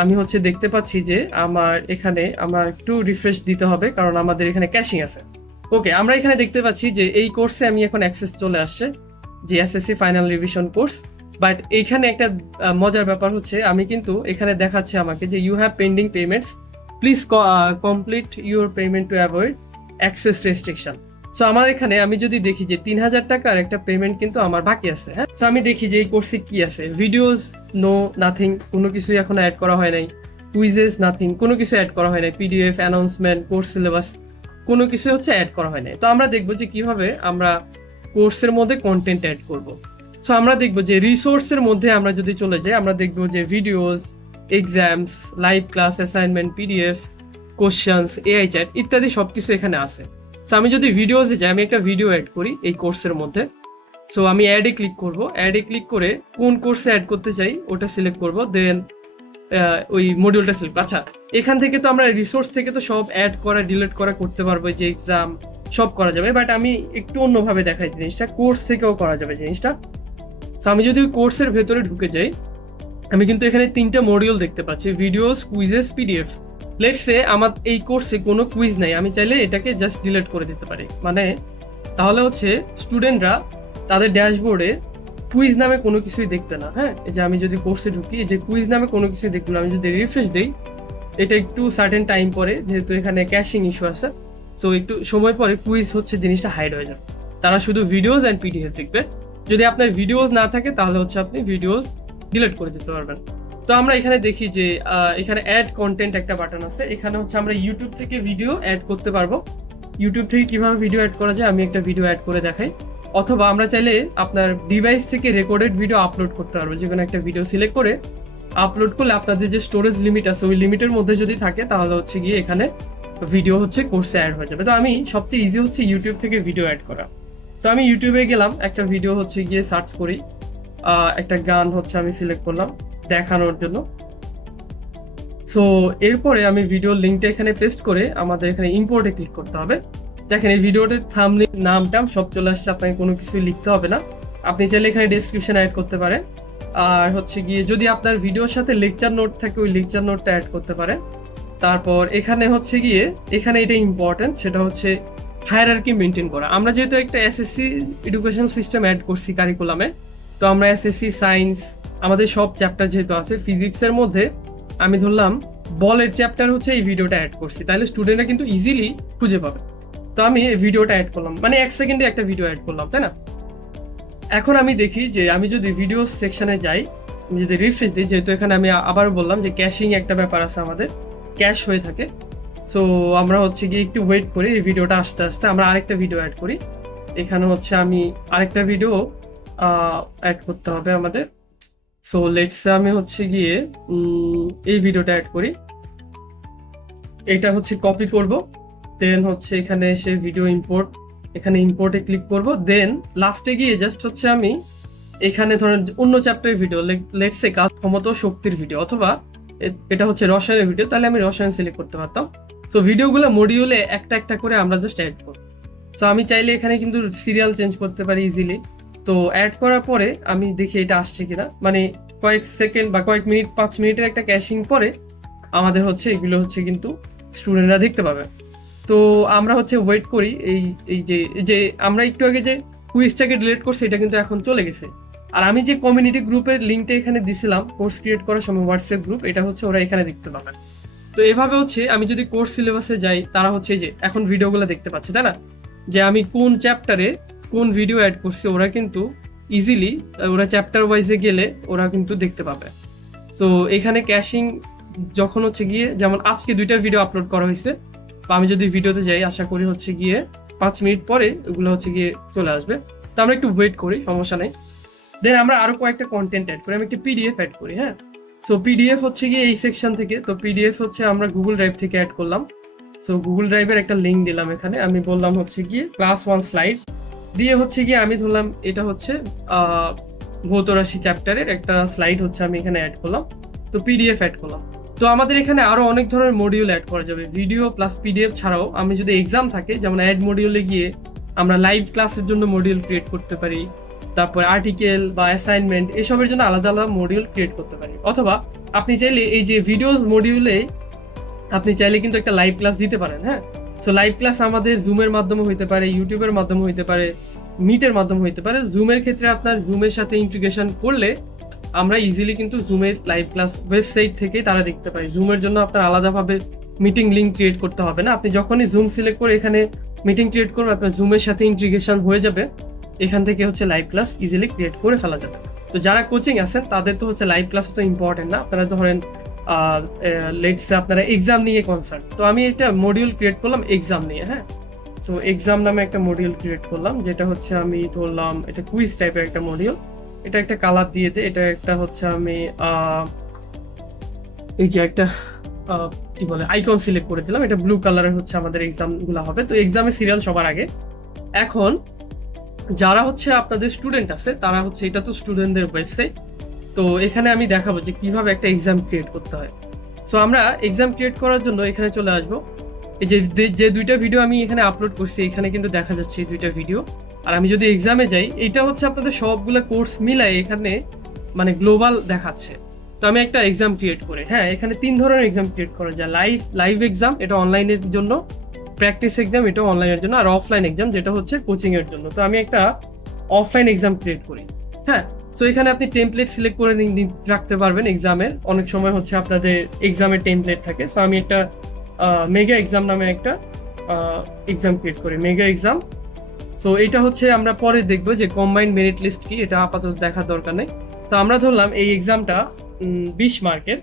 আমি হচ্ছে দেখতে পাচ্ছি যে আমার এখানে আমার একটু রিফ্রেশ দিতে হবে কারণ আমাদের এখানে ক্যাশিং আছে। ওকে, আমরা এখানে দেখতে পাচ্ছি যে এই কোর্সে আমি এখন অ্যাক্সেস চলে আসছে, যে SSC final revision course. But এইখানে একটা মজার ব্যাপার হচ্ছে আমি কিন্তু এখানে দেখাচ্ছে আমাকে যে you have pending payments, please complete your payment to avoid access restriction. So আমার এখানে আমি যদি দেখি যে 3000 টাকার একটা পেমেন্ট কিন্তু আমার বাকি আছে। হ্যাঁ, সো আমি দেখি যে এই কোর্সে কি আছে, ভিডিওস নো নাথিং, কোনো কিছুই এখন অ্যাড করা হয় নাই, কুইজেস নাথিং, কোনো কিছু অ্যাড করা হয় নাই, পিডিএফ অ্যানাউন্সমেন্ট কোর্স সিলেবাস কোনো কিছু হচ্ছে অ্যাড করা হয় নাই। তো আমরা দেখবো যে কিভাবে আমরা কোর্সের মধ্যে কন্টেন্ট অ্যাড করব। সো আমরা দেখবো যে রিসোর্সের মধ্যে আমরা যদি চলে যাই, আমরা দেখবো যে videos, exams, live class, assignment, PDF, questions, AI chat ইত্যাদি সবকিছু এখানে আছে। সো আমি যদি ভিডিওসে যাই, আমি একটা ভিডিও অ্যাড করি এই কোর্সের মধ্যে। সো আমি অ্যাডে ক্লিক করব, অ্যাডে ক্লিক করে কোন কোর্সে অ্যাড করতে চাই ওটা সিলেক্ট করব, দেন ওই মডিউলটা সিলেক্ট। আচ্ছা, এখান থেকে তো আমরা রিসোর্স থেকে তো সব অ্যাড করা ডিলিট করা করতে পারবো, যে এক্সাম সব করা যাবে, বাট আমি একটু অন্যভাবে দেখাই জিনিসটা, কোর্স থেকেও করা যাবে জিনিসটা। তো আমি যদি কোর্সের ভেতরে ঢুকে যাই, আমি কিন্তু এখানে 3টা মডিউল দেখতে পাচ্ছি, videos, quizzes, PDF. Let's say আমার এই কোর্সে কোনো কুইজ নাই, আমি চাইলে এটাকে জাস্ট ডিলিট করে দিতে পারি, মানে তাহলে হচ্ছে স্টুডেন্টরা তাদের ড্যাশবোর্ডে কুইজ নামে কোনো কিছুই দেখবে না। হ্যাঁ, এই যে আমি যদি কোর্সে ঢুকি, যে কুইজ নামে কোনো কিছুই দেখবে না, আমি যদি রিফ্রেশ দিই, এটা একটু সার্টেন টাইম পরে, যেহেতু এখানে ক্যাশিং ইস্যু আছে, সো একটু সময় পরে কুইজ হচ্ছে জিনিসটা হাইড হয়ে যাবে, তারা শুধু ভিডিওস অ্যান্ড পিডিএফ দেখবে। যদি আপনার ভিডিওস না থাকে তাহলে হচ্ছে আপনি ভিডিওস ডিলিট করে দিতে পারবেন। তো আমরা এখানে দেখি যে এখানে অ্যাড কন্টেন্ট একটা বাটন আছে, এখানে হচ্ছে আমরা ইউটিউব থেকে ভিডিও অ্যাড করতে পারবো। ইউটিউব থেকে কিভাবে ভিডিও অ্যাড করা যায় আমি একটা ভিডিও অ্যাড করে দেখাই, অথবা আমরা চাইলে আপনার ডিভাইস থেকে রেকর্ডেড ভিডিও আপলোড করতে পারবো, যে কোনো একটা ভিডিও সিলেক্ট করে আপলোড করলে আপনাদের যে স্টোরেজ লিমিট আছে ওই লিমিটের মধ্যে যদি থাকে তাহলে হচ্ছে গিয়ে এখানে ভিডিও হচ্ছে কোর্সে অ্যাড হয়ে যাবে। তো আমি সবচেয়ে ইজি হচ্ছে ইউটিউব থেকে ভিডিও অ্যাড করা। তো আমি ইউটিউবে গেলাম, একটা ভিডিও হচ্ছে গিয়ে সার্চ করি, একটা গান হচ্ছে আমি সিলেক্ট করলাম দেখানোর জন্য। সো এরপরে আমি ভিডিওর লিঙ্কটা এখানে পেস্ট করে আমাদের এখানে ইম্পোর্টে ক্লিক করতে হবে। দেখেন এই ভিডিওটার থাম্বনেল, নাম টাম সব চলে আসছে, আপনাকে কোনো কিছুই লিখতে হবে না। আপনি চাইলে এখানে ডেসক্রিপশন অ্যাড করতে পারেন, আর হচ্ছে গিয়ে যদি আপনার ভিডিওর সাথে লেকচার নোট থাকে ওই লেকচার নোটটা অ্যাড করতে পারেন। তারপর এখানে হচ্ছে গিয়ে এখানে এটা ইম্পর্টেন্ট, সেটা হচ্ছে হায়ারার্কি মেনটেন করা। আমরা যেহেতু একটা এসএসসি এডুকেশন সিস্টেম অ্যাড করছি কারিকুলামে, তো আমরা এসএসসি সায়েন্স আমাদের সব চ্যাপ্টার যেহেতু আছে, ফিজিক্সের মধ্যে আমি ধরলাম বলের চ্যাপ্টার হচ্ছে এই ভিডিওটা অ্যাড করছি, তাহলে স্টুডেন্টরা কিন্তু ইজিলি খুঁজে পাবে। তো আমি এই ভিডিওটা অ্যাড করলাম, মানে 1 সেকেন্ডে একটা ভিডিও অ্যাড করলাম, তাই না? এখন আমি দেখি যে আমি যদি ভিডিও সেকশনে যাই, আমি যদি রিফ্রেশ দিই, যেহেতু এখানে আমি আবার বললাম যে ক্যাশিং একটা ব্যাপার আছে, আমাদের ক্যাশ হয়ে থাকে। সো আমরা হচ্ছে গিয়ে একটু ওয়েট করি, এই ভিডিওটা আসতে আসতে আমরা আরেকটা ভিডিও অ্যাড করি। এখানে হচ্ছে আমি আরেকটা ভিডিও অ্যাড করতে হবে আমাদের। সো লেটস আমি হচ্ছে গিয়ে এই ভিডিওটা অ্যাড করি, এটা হচ্ছে কপি করব, দেন হচ্ছে এখানে এসে ভিডিও ইম্পোর্ট, এখানে ইম্পোর্টে ক্লিক করব, দেন লাস্টে গিয়ে জাস্ট হচ্ছে আমি এখানে ধরেন অন্য চ্যাপ্টারের ভিডিও, লেটস সে কাজ ক্ষমতা ও শক্তির ভিডিও, অথবা এটা হচ্ছে রসায়নের ভিডিও, তাহলে আমি রসায়ন সিলেক্ট করতে পারতাম। তো ভিডিওগুলো মডিউলে একটা একটা করে আমরা জাস্ট অ্যাড করব। সো আমি চাইলে এখানে কিন্তু সিরিয়াল চেঞ্জ করতে পারি ইজিলি। তো অ্যাড করার পরে আমি দেখি এটা আসছে কিনা, মানে কয়েক সেকেন্ড বা কয়েক মিনিট, 5 মিনিটের একটা ক্যাশিং পরে আমাদের হচ্ছে এগুলো হচ্ছে কিন্তু স্টুডেন্টরা দেখতে পাবে। তো আমরা হচ্ছে ওয়েট করি, এই যে আমরা একটু আগে যে কুইজটাকে ডিলিট করছি এটা কিন্তু এখন চলে গেছে। আর আমি যে কমিউনিটি গ্রুপের লিঙ্কটা এখানে দিছিলাম কোর্স ক্রিয়েট করার সময়, হোয়াটসঅ্যাপ গ্রুপ, এটা হচ্ছে ওরা এখানে দেখতে পাবে। তো এভাবে হচ্ছে আমি যদি কোর্স সিলেবাসে যাই, তারা হচ্ছে এই যে এখন ভিডিওগুলো দেখতে পাচ্ছে, তাই না, যে আমি কোন চ্যাপ্টারে কোন ভিডিও অ্যাড করছি, ওরা কিন্তু ইজিলি ওরা চ্যাপ্টার ওয়াইজে গেলে ওরা কিন্তু দেখতে পাবে। তো এখানে ক্যাশিং যখন হচ্ছে গিয়ে, যেমন আজকে 2টা ভিডিও আপলোড করা হয়েছে, বা আমি যদি ভিডিওতে যাই আশা করি হচ্ছে গিয়ে 5 মিনিট পরে ওগুলো হচ্ছে গিয়ে চলে আসবে। তো আমরা একটু ওয়েট করি, সমস্যা নেই। দেন আমরা আরো কয়েকটা কন্টেন্ট অ্যাড করি, আমি একটা পিডিএফ অ্যাড করি। হ্যাঁ, সো পিডিএফ হচ্ছে গিয়ে এই সেকশন থেকে, তো পিডিএফ হচ্ছে আমরা গুগল ড্রাইভ থেকে অ্যাড করলাম। সো গুগল ড্রাইভের একটা লিঙ্ক দিলাম এখানে, আমি বললাম হচ্ছে গিয়ে ক্লাস 1 স্লাইড দিয়ে হচ্ছে গিয়ে আমি ধরলাম এটা হচ্ছে ভৌত রাশি চ্যাপ্টারের একটা স্লাইড হচ্ছে আমি এখানে অ্যাড করলাম, তো পিডিএফ অ্যাড করলাম। তো আমাদের এখানে আরো অনেক ধরনের মডিউল অ্যাড করা যাবে, ভিডিও প্লাস পিডিএফ ছাড়াও আমি যদি এক্সাম থাকে যেমন অ্যাড মডিউলে গিয়ে আমরা লাইভ ক্লাসের জন্য মডিউল ক্রিয়েট করতে পারি, তারপর আর্টিকেল বা অ্যাসাইনমেন্ট এসবের জন্য আলাদা আলাদা মডিউল ক্রিয়েট করতে পারি। অথবা আপনি চাইলে এই যে ভিডিও মডিউলে আপনি চাইলে কিন্তু একটা লাইভ ক্লাস দিতে পারেন। হ্যাঁ, সো লাইভ ক্লাস আমাদের জুমের মাধ্যমে হইতে পারে, ইউটিউবের মাধ্যমে হইতে পারে, মিটের মাধ্যমে হইতে পারে। জুমের ক্ষেত্রে আপনার জুমের সাথে ইন্টিগ্রেশন করলে আমরা ইজিলি কিন্তু জুমের লাইভ ক্লাস ওয়েবসাইট থেকে তারা দেখতে পাই। জুমের জন্য আপনার আলাদাভাবে মিটিং লিঙ্ক ক্রিয়েট করতে হবে না, আপনি যখনই জুম সিলেক্ট করে এখানে মিটিং ক্রিয়েট করবেন আপনার জুমের সাথে ইন্টিগ্রেশন হয়ে যাবে, এখান থেকে হচ্ছে লাইভ ক্লাস ইজিলি ক্রিয়েট করে ফেলা যাবে। তো যারা কোচিং আছেন তাদের তো হচ্ছে লাইভ ক্লাস তো ইম্পর্টেন্ট না, আপনারা ধরেন লেটস আপনারা এক্সাম নিয়ে কনসার্ন, তো আমি একটা মডিউল ক্রিয়েট করলাম এক্সাম নিয়ে। হ্যাঁ, সো এক্সাম নামে একটা মডিউল ক্রিয়েট করলাম, যেটা হচ্ছে আমি ধরলাম এটা কুইজ টাইপের একটা মডিউল, এটা একটা কালার দিয়ে দে, এটা একটা হচ্ছে আমি এই যে একটা কি বলে আইকন সিলেক্ট করে দিলাম, এটা ব্লু কালারের হচ্ছে আমাদের এক্সাম গুলো হবে। তো এক্সামের সিরিয়াল সবার আগে। এখন যারা হচ্ছে আপনাদের স্টুডেন্ট আছে তারা হচ্ছে, এটা তো স্টুডেন্টদের ওয়েবসাইট, তো এখানে আমি দেখাবো যে কিভাবে একটা এক্সাম ক্রিয়েট করতে হয়। সো আমরা এক্সাম ক্রিয়েট করার জন্য এখানে চলে আসবো, এই যে দুইটা ভিডিও আমি এখানে আপলোড করছি এখানে কিন্তু দেখা যাচ্ছে এই দুইটা ভিডিও। আর আমি যদি এক্সামে যাই, এটা হচ্ছে আপনাদের সবগুলো কোর্স মিলাই এখানে মানে গ্লোবাল দেখাচ্ছে। তো আমি একটা এক্সাম ক্রিয়েট করি। হ্যাঁ, এখানে 3 ধরনের এক্সাম ক্রিয়েট করা যায়, লাইভ এক্সাম এটা অনলাইনের জন্য, প্র্যাকটিস এক্সাম এটা অনলাইনের জন্য, আর অফলাইন এক্সাম যেটা হচ্ছে কোচিং এর জন্য। তো আমি একটা অফলাইন এক্সাম ক্রিয়েট করি। হ্যাঁ, সো এখানে আপনি টেমপ্লেট সিলেক্ট করে রাখতে পারবেন এক্সামের, অনেক সময় হচ্ছে আপনাদের এক্সামের টেমপ্লেট থাকে। সো আমি একটা মেগা এক্সাম নামে একটা এক্সাম ক্রিয়েট করি, মেগা এক্সাম। সো এটা হচ্ছে আমরা পরে দেখবো যে কম্বাইন্ড মেরিট লিস্ট কি, এটা আপাতত দেখার দরকার নেই। তো আমরা ধরলাম এই এক্সামটা 20 মার্কের,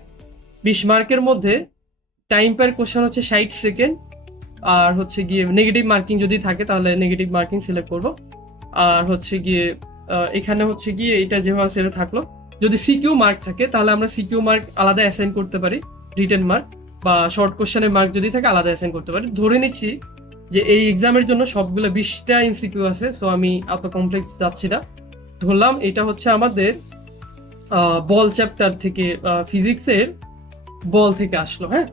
20 মার্কের মধ্যে টাইম পার কোশ্চেন হচ্ছে 60 সেকেন্ড, আর হচ্ছে গিয়ে নেগেটিভ মার্কিং যদি থাকে তাহলে নেগেটিভ মার্কিং সিলেক্ট করব। আর হচ্ছে গিয়ে এখানে হচ্ছে গিয়ে এটা যেভাবে সেটা থাকলো, যদি সিকিউ মার্ক থাকে তাহলে আমরা সিকিউ মার্ক আলাদা অ্যাসাইন করতে পারি, রিটেন মার্ক বা শর্ট কোশ্চেনের মার্ক যদি থাকে আলাদা অ্যাসাইন করতে পারি। ধরে নিচ্ছি যে এই এক্সামের জন্য সবগুলো 20টা এমসিকিউ আছে, সো আমি এত কমপ্লেক্স যাচ্ছি না। ধরলাম এটা হচ্ছে আমাদের বল চ্যাপ্টার থেকে, ফিজিক্সের বল থেকে আসলো। হ্যাঁ,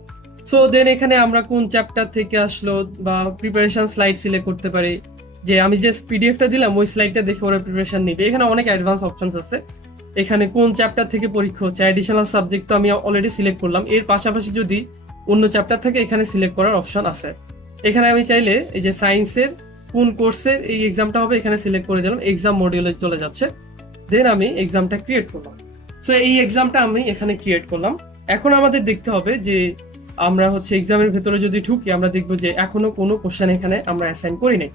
সো দেন এখানে আমরা কোন চ্যাপ্টার থেকে আসলো বা প্রিপারেশন স্লাইড সিলেক্ট করতে পারি, যে আমি যে পিডিএফটা দিলাম ওই স্লাইডটা দেখে ওরা প্রিপারেশন নিবে। এখানে অনেক অ্যাডভান্স অপশনস আছে, এখানে কোন চ্যাপ্টার থেকে পরীক্ষা হচ্ছে, অ্যাডিশনাল সাবজেক্ট তো আমি অলরেডি সিলেক্ট করলাম, এর পাশাপাশি যদি অন্য চ্যাপ্টার থাকে এখানে সিলেক্ট করার অপশন আছে। এখানে আমি চাইলে এই যে সায়েন্সের কোন কোর্সের এই এক্সামটা হবে এখানে সিলেক্ট করে দিলাম, এক্সাম মডিউলে চলে যাচ্ছে। দেন আমি এক্সামটা ক্রিয়েট করলাম। সো এই এক্সামটা আমি এখানে ক্রিয়েট করলাম। এখন আমাদের দেখতে হবে যে আমরা হচ্ছে এক্সামের ভেতরে যদি ঢুকি আমরা দেখবো যে এখনো কোনো কোশ্চেন এখানে আমরা অ্যাসাইন করি নাই,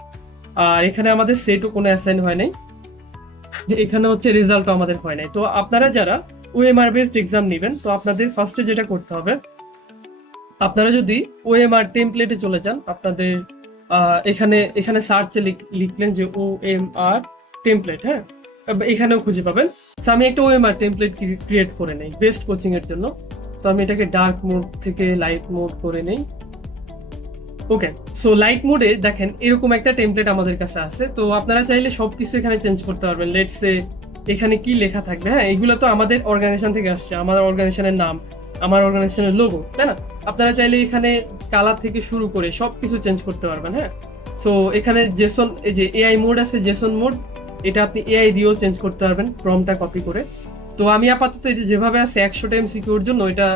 আর এখানে আমাদের সেটও কোনো অ্যাসাইন হয় নাই, এখানে হচ্ছে রেজাল্টও আমাদের হয় নাই। তো আপনারা যারা ওএমআর বেসড এক্সাম নেবেন, তো আপনাদের ফার্স্টে যেটা করতে হবে, আপনারা যদি ওএমআর টেমপ্লেটে চলে যান, আপনাদের এখানে এখানে সার্চে লিখলেন যে ওএমআর টেমপ্লেট, হ্যাঁ এখানেও খুঁজে পাবেন। সো আমি একটা ওএমআর টেমপ্লেট ক্রিয়েট করে নেই বেস্ট কোচিং এর জন্য। সো আমি এটাকে ডার্ক মোড থেকে লাইট মোড করে নেই। ওকে, সো লাইট মোডে দেখেন এরকম একটা টেমপ্লেট আমাদের কাছে আছে। তো আপনারা চাইলে সবকিছু এখানে চেঞ্জ করতে পারবেন। লেটস সে এখানে কি লেখা থাকবে, হ্যাঁ এগুলো তো আমাদের অর্গানাইজেশন থেকে আসছে, আমার অর্গানাইজেশনের নাম, আমার অর্গানাইজেশনের লোগো, তাই না? আপনারা চাইলে এখানে কালার থেকে শুরু করে সবকিছু চেঞ্জ করতে পারবেন। হ্যাঁ, সো এখানে জেসন, এই যে এআই মোড আছে জেসন মোড, এটা আপনি এআই দিয়েও চেঞ্জ করতে পারবেন প্রম্পটটা কপি করে। তো আমি আপাতত এটা যেভাবে আছে 100টা এমসিকিউর জন্য এটা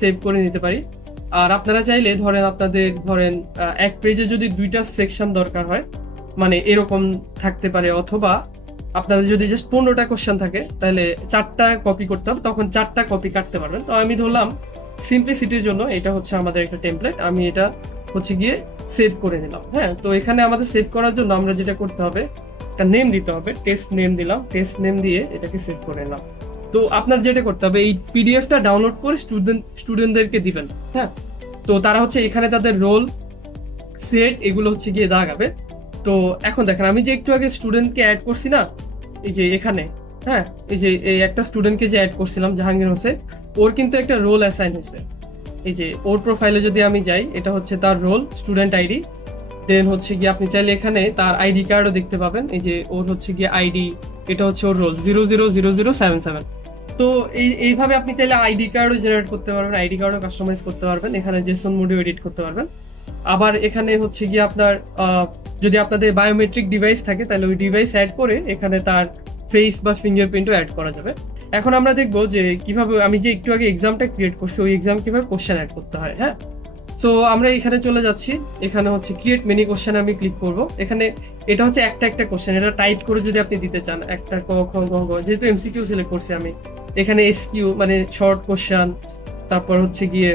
সেভ করে নিতে পারি। আর আপনারা চাইলে ধরেন এক পেজে যদি 2টা সেকশন দরকার হয়, মানে এরকম থাকতে পারে, অথবা আপনাদের যদি জাস্ট 15টা কোশ্চেন থাকে তাহলে 4টা কপি করতে হবে, তখন 4টা কপি কাটতে পারবেন। তো আমি ধরলাম সিম্পলিসিটির জন্য এটা হচ্ছে আমাদের একটা টেমপ্লেট, আমি এটা হচ্ছে গিয়ে সেভ করে নিলাম। হ্যাঁ, তো এখানে আমাদের সেভ করার জন্য আমরা যেটা করতে হবে, একটা নেম দিতে হবে, টেস্ট নেম দিলাম, টেস্ট নেম দিয়ে এটাকে সেভ করে নিলাম। তো আপনার যেটা করতে হবে, এই পিডিএফটা ডাউনলোড করে স্টুডেন্টদেরকে দিবেন। হ্যাঁ, তো তারা হচ্ছে এখানে তাদের রোল সেট এগুলো হচ্ছে গিয়ে দাগাবে। তো এখন দেখেন আমি যে একটু আগে স্টুডেন্টকে অ্যাড করছি না, এই যে এখানে, হ্যাঁ এই যে এই একটা স্টুডেন্টকে যে অ্যাড করছিলাম জাহাঙ্গীর হোসেন, ওর কিন্তু একটা রোল অ্যাসাইন হয়েছে। এই যে ওর প্রোফাইলে যদি আমি যাই, এটা হচ্ছে তার রোল, স্টুডেন্ট আইডি। দেন হচ্ছে গিয়ে আপনি চাইলে এখানে তার আইডি কার্ডও দেখতে পাবেন। এই যে ওর হচ্ছে গিয়ে আইডি, এটা হচ্ছে ওর রোল 000077। তো এইভাবে আপনি চাইলে আইডি কার্ডও জেনারেট করতে পারবেন, আইডি কার্ডও কাস্টমাইজ করতে পারবেন, এখানে জেসন মোডেও এডিট করতে পারবেন। আবার এখানে হচ্ছে গিয়ে আপনার যদি আপনাদের বায়োমেট্রিক ডিভাইস থাকে তাহলে ওই ডিভাইস অ্যাড করে এখানে তার ফেস বা ফিঙ্গারপ্রিন্টও অ্যাড করা যাবে। এখন আমরা দেখবো যে কিভাবে আমি যে একটু আগে এক্সামটা ক্রিয়েট করছি ওই এক্সাম কিভাবে কোশ্চেন অ্যাড করতে হয়। হ্যাঁ, সো আমরা এখানে চলে যাচ্ছি, এখানে হচ্ছে ক্রিয়েট মেনি কোশ্চেন আমি ক্লিক করব। এখানে এটা হচ্ছে একটা একটা কোশ্চেন, এটা টাইপ করে যদি আপনি দিতে চান, একটা ক খ গ ঘ, যেহেতু এমসিকিউ সিলেক্ট করছি আমি, এখানে এসকিউ মানে শর্ট কোশ্চেন, তারপর হচ্ছে গিয়ে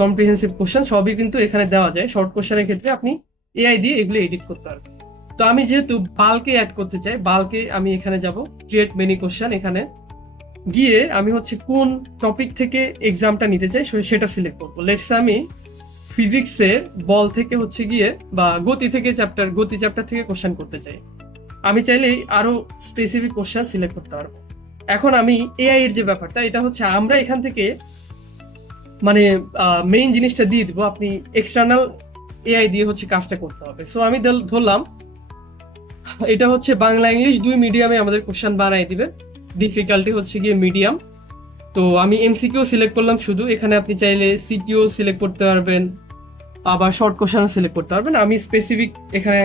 কম্প্রিহেন্সিভ কোশ্চেন সবই কিন্তু এখানে দেওয়া যায়। শর্ট কোশ্চেনের ক্ষেত্রে আপনি এআই দিয়ে এগুলো এডিট করতে পারবেন। তো আমি যেহেতু বাল্কে অ্যাড করতে চাই, বাল্কে আমি এখানে যাব ক্রিয়েট মেনি কোশ্চেন, এখানে গিয়ে আমি হচ্ছে কোন টপিক থেকে এক্সামটা নিতে চাই সেটা সিলেক্ট করবো। লেটস আমি ফিজিক্সের বল থেকে হচ্ছে গিয়ে বা গতি থেকে গতি চ্যাপ্টার থেকে কোশ্চেন করতে চাই। আমি চাইলেই আরো স্পেসিফিক কোশ্চেন সিলেক্ট করতে পারবো। এখন আমি এআই এর যে ব্যাপারটা, এটা হচ্ছে আমরা এখান থেকে মানে মেইন জিনিসটা দিয়ে দিব, আপনি এক্সটার্নাল এআই দিয়ে হচ্ছে কাজটা করতে হবে। সো আমি ধরলাম এটা হচ্ছে বাংলা ইংলিশ দুই মিডিয়ামে আমাদের কোশ্চেন বানাই দিবে, ডিফিকাল্টি হচ্ছে গিয়ে মিডিয়াম। তো আমি এমসিকিউ সিলেক্ট করলাম শুধু, এখানে আপনি চাইলে সিকিউ সিলেক্ট করতে পারবেন, আবার শর্ট কোশ্চেনও সিলেক্ট করতে পারবেন। আমি স্পেসিফিক এখানে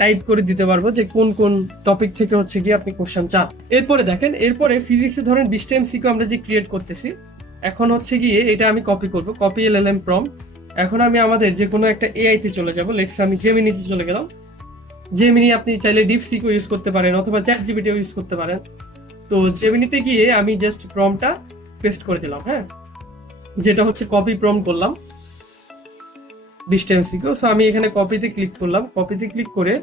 টাইপ করে দিতে পারবো যে কোন কোন টপিক থেকে হচ্ছে গিয়ে আপনি কোশ্চেন চান। এরপরে দেখেন, এরপরে ফিজিক্সে ধরেন 20টা এমসিকিউ আমরা যে ক্রিয়েট করতেছি, এখন হচ্ছে গিয়ে এটা আমি কপি করব, কপি এলএলএম প্রম্পট। এখন আমি আমাদের যে কোনো একটা এআই তে চলে যাব, লেটস আমি জেমিনিতে চলে গেলাম। জেমিনি আপনি চাইলে ডিপসিকও ইউজ করতে পারেন অথবা চ্যাট জিপিটিও ইউজ করতে পারেন। তো জেমিনিতে গিয়ে আমি জাস্ট প্রম্পটটা পেস্ট করে দিলাম। হ্যাঁ, যেটা হচ্ছে কপি প্রম্পট করলাম 20টা এমসিকিউ। সো আমি এখানে কপিতে ক্লিক করলাম, কপিতে ক্লিক করে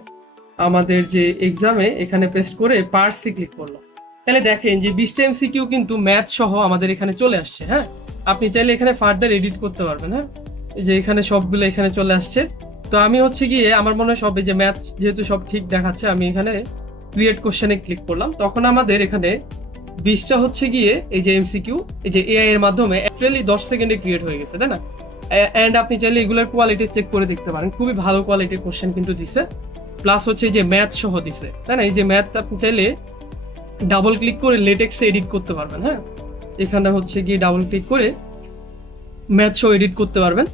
আমাদের যে এক্সামে এখানে পেস্ট করে পার্সে ক্লিক করলাম। তাহলে দেখেন যে 20টা এমসিকিউ কিন্তু ম্যাথ সহ আমাদের এখানে চলে আসছে। হ্যাঁ, আপনি চাইলে এখানে ফার্দার এডিট করতে পারবেন। হ্যাঁ, এই যে এখানে সবগুলো এখানে চলে আসছে। তো আমি হচ্ছে গিয়ে আমার মনে হয় সব এই যে ম্যাথ যেহেতু সব ঠিক দেখাচ্ছে, আমি এখানে ক্রিয়েট কোশ্চেনে ক্লিক করলাম। তখন আমাদের এখানে 20টা হচ্ছে গিয়ে এই যে এমসিকিউ এই যে এআই এর মাধ্যমে অ্যাকচুয়ালি 10 সেকেন্ডে ক্রিয়েট হয়ে গেছে, তাই না? অ্যান্ড আপনি চাইলে এগুলোর কোয়ালিটি চেক করে দেখতে পারেন, খুবই ভালো কোয়ালিটির কোশ্চেন কিন্তু দিছে, প্লাস হচ্ছে এই যে ম্যাথ সহ দিছে, তাই না? এই যে ম্যাথ আপনি চাইলে ডাবল ক্লিক করে লেটেক্সে এডিট করতে পারবেন। হ্যাঁ, এখানে হচ্ছে গিয়ে ডাবল ক্লিক করে ম্যাথ সহ এডিট করতে পারবেন।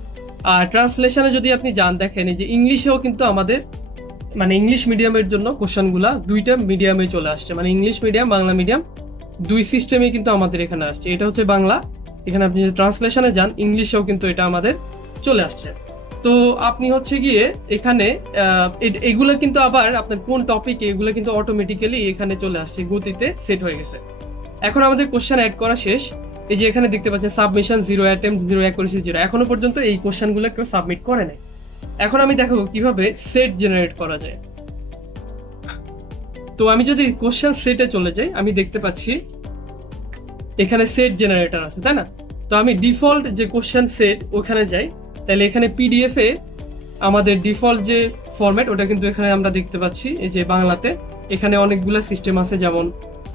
আর ট্রান্সলেশনে যদি আপনি যান, দেখেন এই যে ইংলিশেও কিন্তু আমাদের মানে ইংলিশ মিডিয়ামের জন্য কোশ্চেনগুলা দুইটা মিডিয়ামে চলে আসছে, মানে ইংলিশ মিডিয়াম বাংলা মিডিয়াম দুই সিস্টেমে কিন্তু আমাদের এখানে আসছে। এটা হচ্ছে বাংলা, এখানে আপনি যদি ট্রান্সলেশনে যান ইংলিশেও কিন্তু এটা আমাদের চলে আসছে। তো আপনি হচ্ছে গিয়ে এখানে এগুলো কিন্তু আবার আপনার কোন টপিকে এগুলো কিন্তু অটোমেটিক্যালি এখানে চলে আসছে, গতিতে সেট হয়ে গেছে। এখন আমাদের কোশ্চেন অ্যাড করা শেষ। এই যে এখানে দেখতে পাচ্ছেন সাবমিশন 0 অ্যাটেম্প্ট 0 অ্যাকুরেসি 0, এখনো পর্যন্ত এই কোশ্চেনগুলো কেউ সাবমিট করে নাই। এখন আমি দেখাবো কিভাবে সেট জেনারেট করা যায়। তো আমি যদি কোশ্চেন সেটে চলে যাই, আমি দেখতে পাচ্ছি এখানে সেট জেনারেটর আছে, তাই না? তো আমি ডিফল্ট যে কোশ্চেন সেট ওখানে যাই, তাহলে এখানে পিডিএফ এ আমাদের ডিফল্ট যে ফরম্যাট ওটা কিন্তু এখানে আমরা দেখতে পাচ্ছি। এই যে বাংলাতে এখানে অনেকগুলো সিস্টেম আছে, যেমন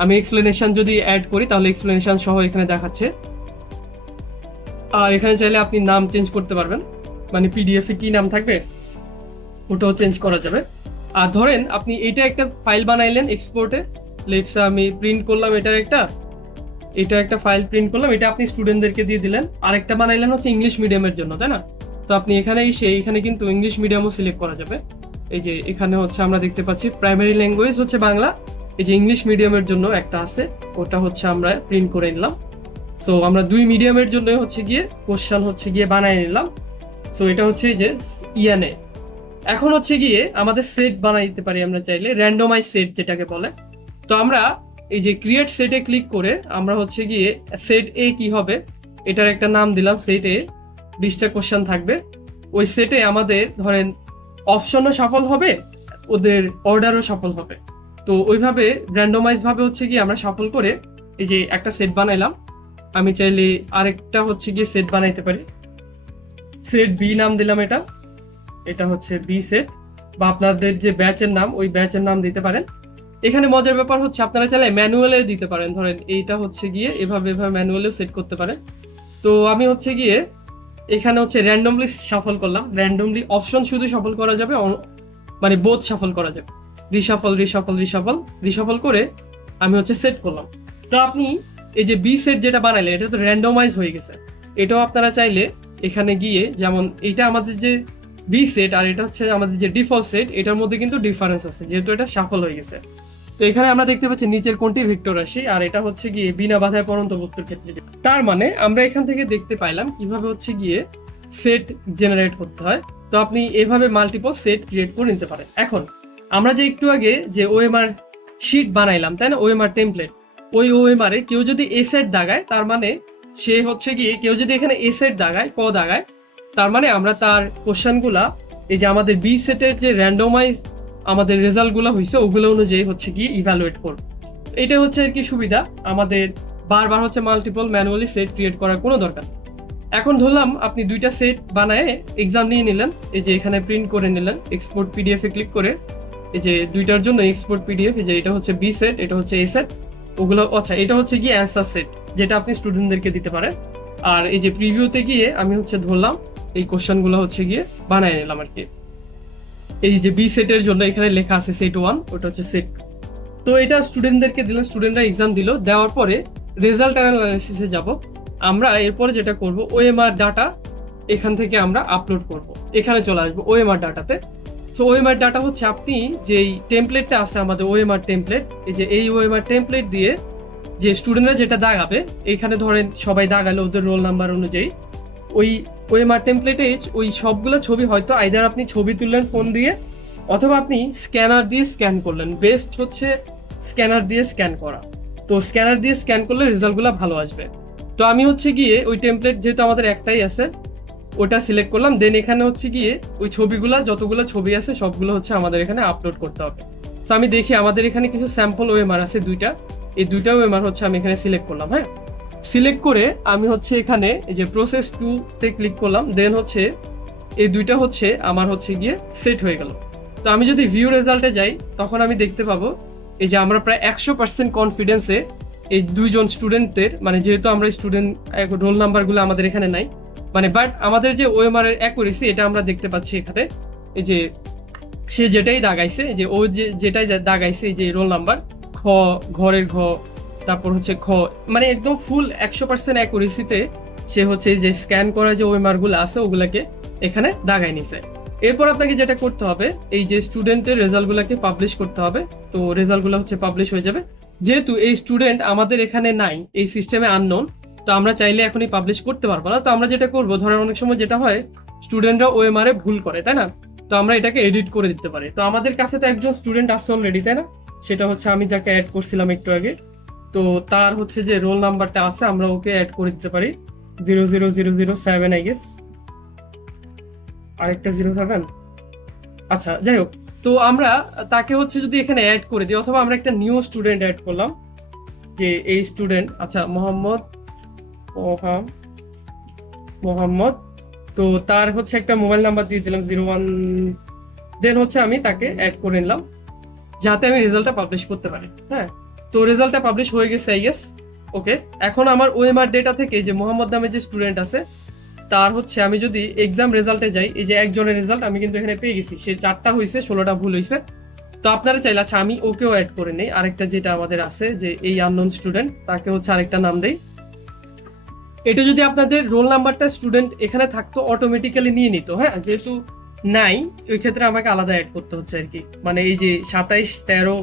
আমি এক্সপ্লেনেশন যদি অ্যাড করি তাহলে এক্সপ্লেনেশন সহ এখানে দেখাচ্ছে। আর এখানে চাইলে আপনি নাম চেঞ্জ করতে পারবেন, মানে পিডিএফ এ কি নাম থাকবে ওটাও চেঞ্জ করা যাবে। আর ধরেন আপনি এটা একটা ফাইল বানাইলেন এক্সপোর্টে, লেটস আমি প্রিন্ট করলাম এটা একটা ফাইল প্রিন্ট করলাম, এটা আপনি স্টুডেন্টদেরকে দিয়ে দিলেন। আরেকটা বানাইলেন হচ্ছে ইংলিশ মিডিয়ামের জন্য, তাই না? তো আপনি এখানে এখানে কিন্তু ইংলিশ মিডিয়ামও সিলেক্ট করা যাবে। এই যে এখানে হচ্ছে আমরা দেখতে পাচ্ছি প্রাইমারি ল্যাঙ্গুয়েজ হচ্ছে বাংলা, এই যে ইংলিশ মিডিয়ামের জন্য একটা আছে, ওটা হচ্ছে আমরা প্রিন্ট করে নিলাম। সো আমরা দুই মিডিয়ামের জন্য হচ্ছে গিয়ে কোশ্চেন হচ্ছে গিয়ে বানাই নিলাম। সো এটা হচ্ছে যে ইয়ানে। এখন হচ্ছে গিয়ে আমাদের সেট বানাই দিতে পারি আমরা চাইলে, র্যান্ডমাইজ সেট যেটাকে বলে। তো আমরা এই যে ক্রিয়েট সেটে ক্লিক করে আমরা হচ্ছে গিয়ে সেট এ কি হবে এটার একটা নাম দিলাম, সেট এ 20টা কোশ্চেন থাকবে। ওই সেটে আমাদের ধরেন অপশনও সফল হবে, ওদের অর্ডারও সফল হবে। তো ওইভাবে র্যান্ডমাইজ ভাবে হচ্ছে গিয়ে আমরা সফল করে এই যে একটা সেট বানাইলাম। আমি চাইলে আরেকটা হচ্ছে গিয়ে সেট বানাইতে পারি, সেট বি নাম দিলাম, এটা হচ্ছে বি সেট, বা আপনাদের যে ব্যাচের নাম ওই ব্যাচের নাম দিতে পারেন। এখানে মজার ব্যাপার হচ্ছে আপনারা চাইলে ম্যানুয়ালে দিতে পারেন, ধরেন এইটা হচ্ছে গিয়ে এভাবে ম্যানুয়ালেও সেট করতে পারেন। তো আমি হচ্ছে গিয়ে এখানে হচ্ছে র্যান্ডমলি শাফল করলাম, র্যান্ডমলি অপশন শুধু শাফল করা যাবে, মানে বোথ শাফল করা যাবে, রিশাফল রিশাফল রিশাফল রিশাফল করে আমি হচ্ছে সেট করলাম। তো আপনি এই যে বি সেট যেটা বানাইলেন এটা তো র্যান্ডমাইজ হয়ে গেছে, এটাও আপনারা চাইলে এখানে গিয়ে, যেমন এটা আমাদের যে বি সেট আর এটা হচ্ছে আমাদের যে ডিফল্ট সেট, এটার মধ্যে কিন্তু ডিফারেন্স আছে যেহেতু এটা শাফল হয়ে গেছে। তো এখানে আমরা দেখতে পাচ্ছি নিচের কোনটি ভেক্টর রাশি আর এটা হচ্ছে গিয়ে বিনা বাধায় পড়ন্ত বস্তুর ক্ষেত্রে। তার মানে আমরা এখান থেকে দেখতে পাইলাম কিভাবে হচ্ছে গিয়ে সেট জেনারেট করতে হয়। তো আপনি এভাবে মাল্টিপল সেট ক্রিয়েট করে নিতে পারেন। এখন আমরা যে একটু আগে যে ওএমআর শিট বানাইলাম তাই না, ওএমআর টেমপ্লেট, ওই ওএমআর এ কেউ যদি এ সেট দাগায় তার মানে সে হচ্ছে গিয়ে, কেউ যদি এখানে এ সেট দাগায় ক দাগায় তার মানে আমরা তার কোশ্চেনগুলা এই যে আমাদের বি সেটের যে র্যান্ডমাইজ আমাদের রেজাল্টগুলো হয়েছে ওগুলো অনুযায়ী হচ্ছে গিয়ে ইভ্যালুয়েট করব। এটা হচ্ছে আর কি সুবিধা, আমাদের বারবার হচ্ছে মাল্টিপল ম্যানুয়ালি সেট ক্রিয়েট করার কোনো দরকার নেই। এখন ধরলাম আপনি দুইটা সেট বানায় এক্সাম নিয়ে নিলেন, এই যে এখানে প্রিন্ট করে নিলেন, এক্সপোর্ট পিডিএফ এ ক্লিক করে এই যে দুইটার জন্য এক্সপোর্ট পিডিএফ, এই যে এটা হচ্ছে বি সেট, এটা হচ্ছে এ সেট, ওগুলো আচ্ছা এটা হচ্ছে গিয়ে অ্যান্সার সেট যেটা আপনি স্টুডেন্টদেরকে দিতে পারেন। আর এই যে প্রিভিউতে গিয়ে আমি হচ্ছে ধরলাম এই কোশ্চেনগুলো হচ্ছে গিয়ে বানায় নিলাম আর কি। এই যে বি সেটের জন্য এখানে লেখা আছে সেট 1, ওটা হচ্ছে সেট 2। তো এটা স্টুডেন্টদেরকে দিলেন, স্টুডেন্টরা এক্সাম দিল, দেওয়ার পরে রেজাল্ট অ্যানালাইসিসে যাব। আমরা এরপরে যেটা করব ওএমআর ডাটা এখান থেকে আমরা আপলোড করব, এখানে চলে আসবো ওএমআর ডাটাতে। সো ওএমআর ডাটা হচ্ছে আপনি যেই টেমপ্লেটটা আছে আমাদের ওএমআর টেমপ্লেট, এই যে এই ওএমআর টেমপ্লেট দিয়ে যে স্টুডেন্টরা যেটা দাগাবে, এখানে ধরেন সবাই দাগালে ওদের রোল নাম্বার অনুযায়ী ওই ওএমআর টেমপ্লেটে ওই সবগুলো ছবি হয়তো আইদার আপনি ছবি তুললেন ফোন দিয়ে অথবা আপনি স্ক্যানার দিয়ে স্ক্যান করলেন, বেস্ট হচ্ছে স্ক্যানার দিয়ে স্ক্যান করা। তো স্ক্যানার দিয়ে স্ক্যান করলে রেজাল্টগুলো ভালো আসবে। তো আমি হচ্ছে গিয়ে ওই টেমপ্লেট যেহেতু আমাদের একটাই আছে ওটা সিলেক্ট করলাম, দেন এখানে হচ্ছে গিয়ে ওই ছবিগুলো যতগুলো ছবি আছে সবগুলো হচ্ছে আমাদের এখানে আপলোড করতে হবে। তো আমি দেখি আমাদের এখানে কিছু স্যাম্পল ওএমআর আছে দুইটা, এই দুইটা ওএমআর হচ্ছে আমি এখানে সিলেক্ট করলাম। হ্যাঁ, সিলেক্ট করে আমি হচ্ছে এখানে এই যে প্রসেস 2 তে ক্লিক করলাম, দেন হচ্ছে এই দুইটা হচ্ছে আমার হচ্ছে গিয়ে সেট হয়ে গেল। তো আমি যদি ভিউ রেজাল্টে যাই তখন আমি দেখতে পাবো এই যে আমরা প্রায় 100% কনফিডেন্সে এই দুইজন স্টুডেন্টদের, মানে যেহেতু আমরা স্টুডেন্ট রোল নাম্বারগুলো আমাদের এখানে নাই, মানে বাট আমাদের যে ওএমআর এর অ্যাকুরেসি এটা আমরা দেখতে পাচ্ছি এখানে। এই যে সে যেটাই দাগাইছে, যে ও যেটাই দাগাইছে এই যে রোল নাম্বার খ, ঘরের ঘ, তারপর হচ্ছে খ, মানে একদম ফুল 100% অ্যাকুরেসিতে সে হচ্ছে যে স্ক্যান করা যে ওএমআর গুলো আছে ওগুলাকে এখানে দাগাই নিছে। এরপর আপনাকে যেটা করতে হবে এই যে স্টুডেন্টের রেজাল্টগুলোকে পাবলিশ করতে হবে। তো রেজাল্টগুলো হচ্ছে পাবলিশ হয়ে যাবে, যেহেতু এই স্টুডেন্ট আমাদের এখানে নাই, এই সিস্টেমে আননোন, তো আমরা চাইলে এখনই পাবলিশ করতে পারবো না। তো আমরা যেটা করবো, ধরেন অনেক সময় যেটা হয় স্টুডেন্টরা ওএমআর এ ভুল করে তাই না, তো আমরা এটাকে এডিট করে দিতে পারি। তো আমাদের কাছে তো একজন স্টুডেন্ট আছে অলরেডি তাই না, সেটা হচ্ছে আমি যাকে অ্যাড করছিলাম একটু আগে। তো তার হচ্ছে যে রোল নাম্বারটা আছে আমরা ওকে অ্যাড করে দিতে পারি 00007 আই গেস, আরেকটা 07, আচ্ছা যাই হোক। তো আমরা তাকে হচ্ছে যদি এখানে অ্যাড করে দিই, অথবা আমরা একটা নিউ স্টুডেন্ট অ্যাড করলাম যে এই স্টুডেন্ট আচ্ছা মোহাম্মদ, তো তার হচ্ছে একটা মোবাইল নাম্বার দিয়ে দিলাম 01, দেন হচ্ছে আমি তাকে অ্যাড করে নিলাম যাতে আমি রেজাল্টটা পাবলিশ করতে পারি। হ্যাঁ, তো রেজাল্টটা পাবলিশ হয়ে গেছে আই গেস। ওকে, এখন আমার ওএমআর ডেটা থেকে যে মোহাম্মদ নামে যে স্টুডেন্ট আছে তার হচ্ছে আমি যদি এক্সাম রেজাল্টে যাই, এই যে একজনের রেজাল্ট আমি কিন্তু এখানে পেয়ে গেছি, সে 4টা হয়েছে 16টা ভুল হয়েছে। তো আপনারা চাইলে আচ্ছা আমি ওকেও অ্যাড করে নেই, আরেকটা যেটা আমাদের আছে যে এই আননোন স্টুডেন্ট, তাকে হচ্ছে আরেকটা নাম দেই। এটা যদি আপনাদের রোল নাম্বারটা স্টুডেন্ট এখানে থাকতো অটোমেটিক্যালি নিয়ে নিত। হ্যাঁ, যেহেতু নাই ওই ক্ষেত্রে আমাকে আলাদা অ্যাড করতে হচ্ছে আর কি, মানে এই যে 27, 13,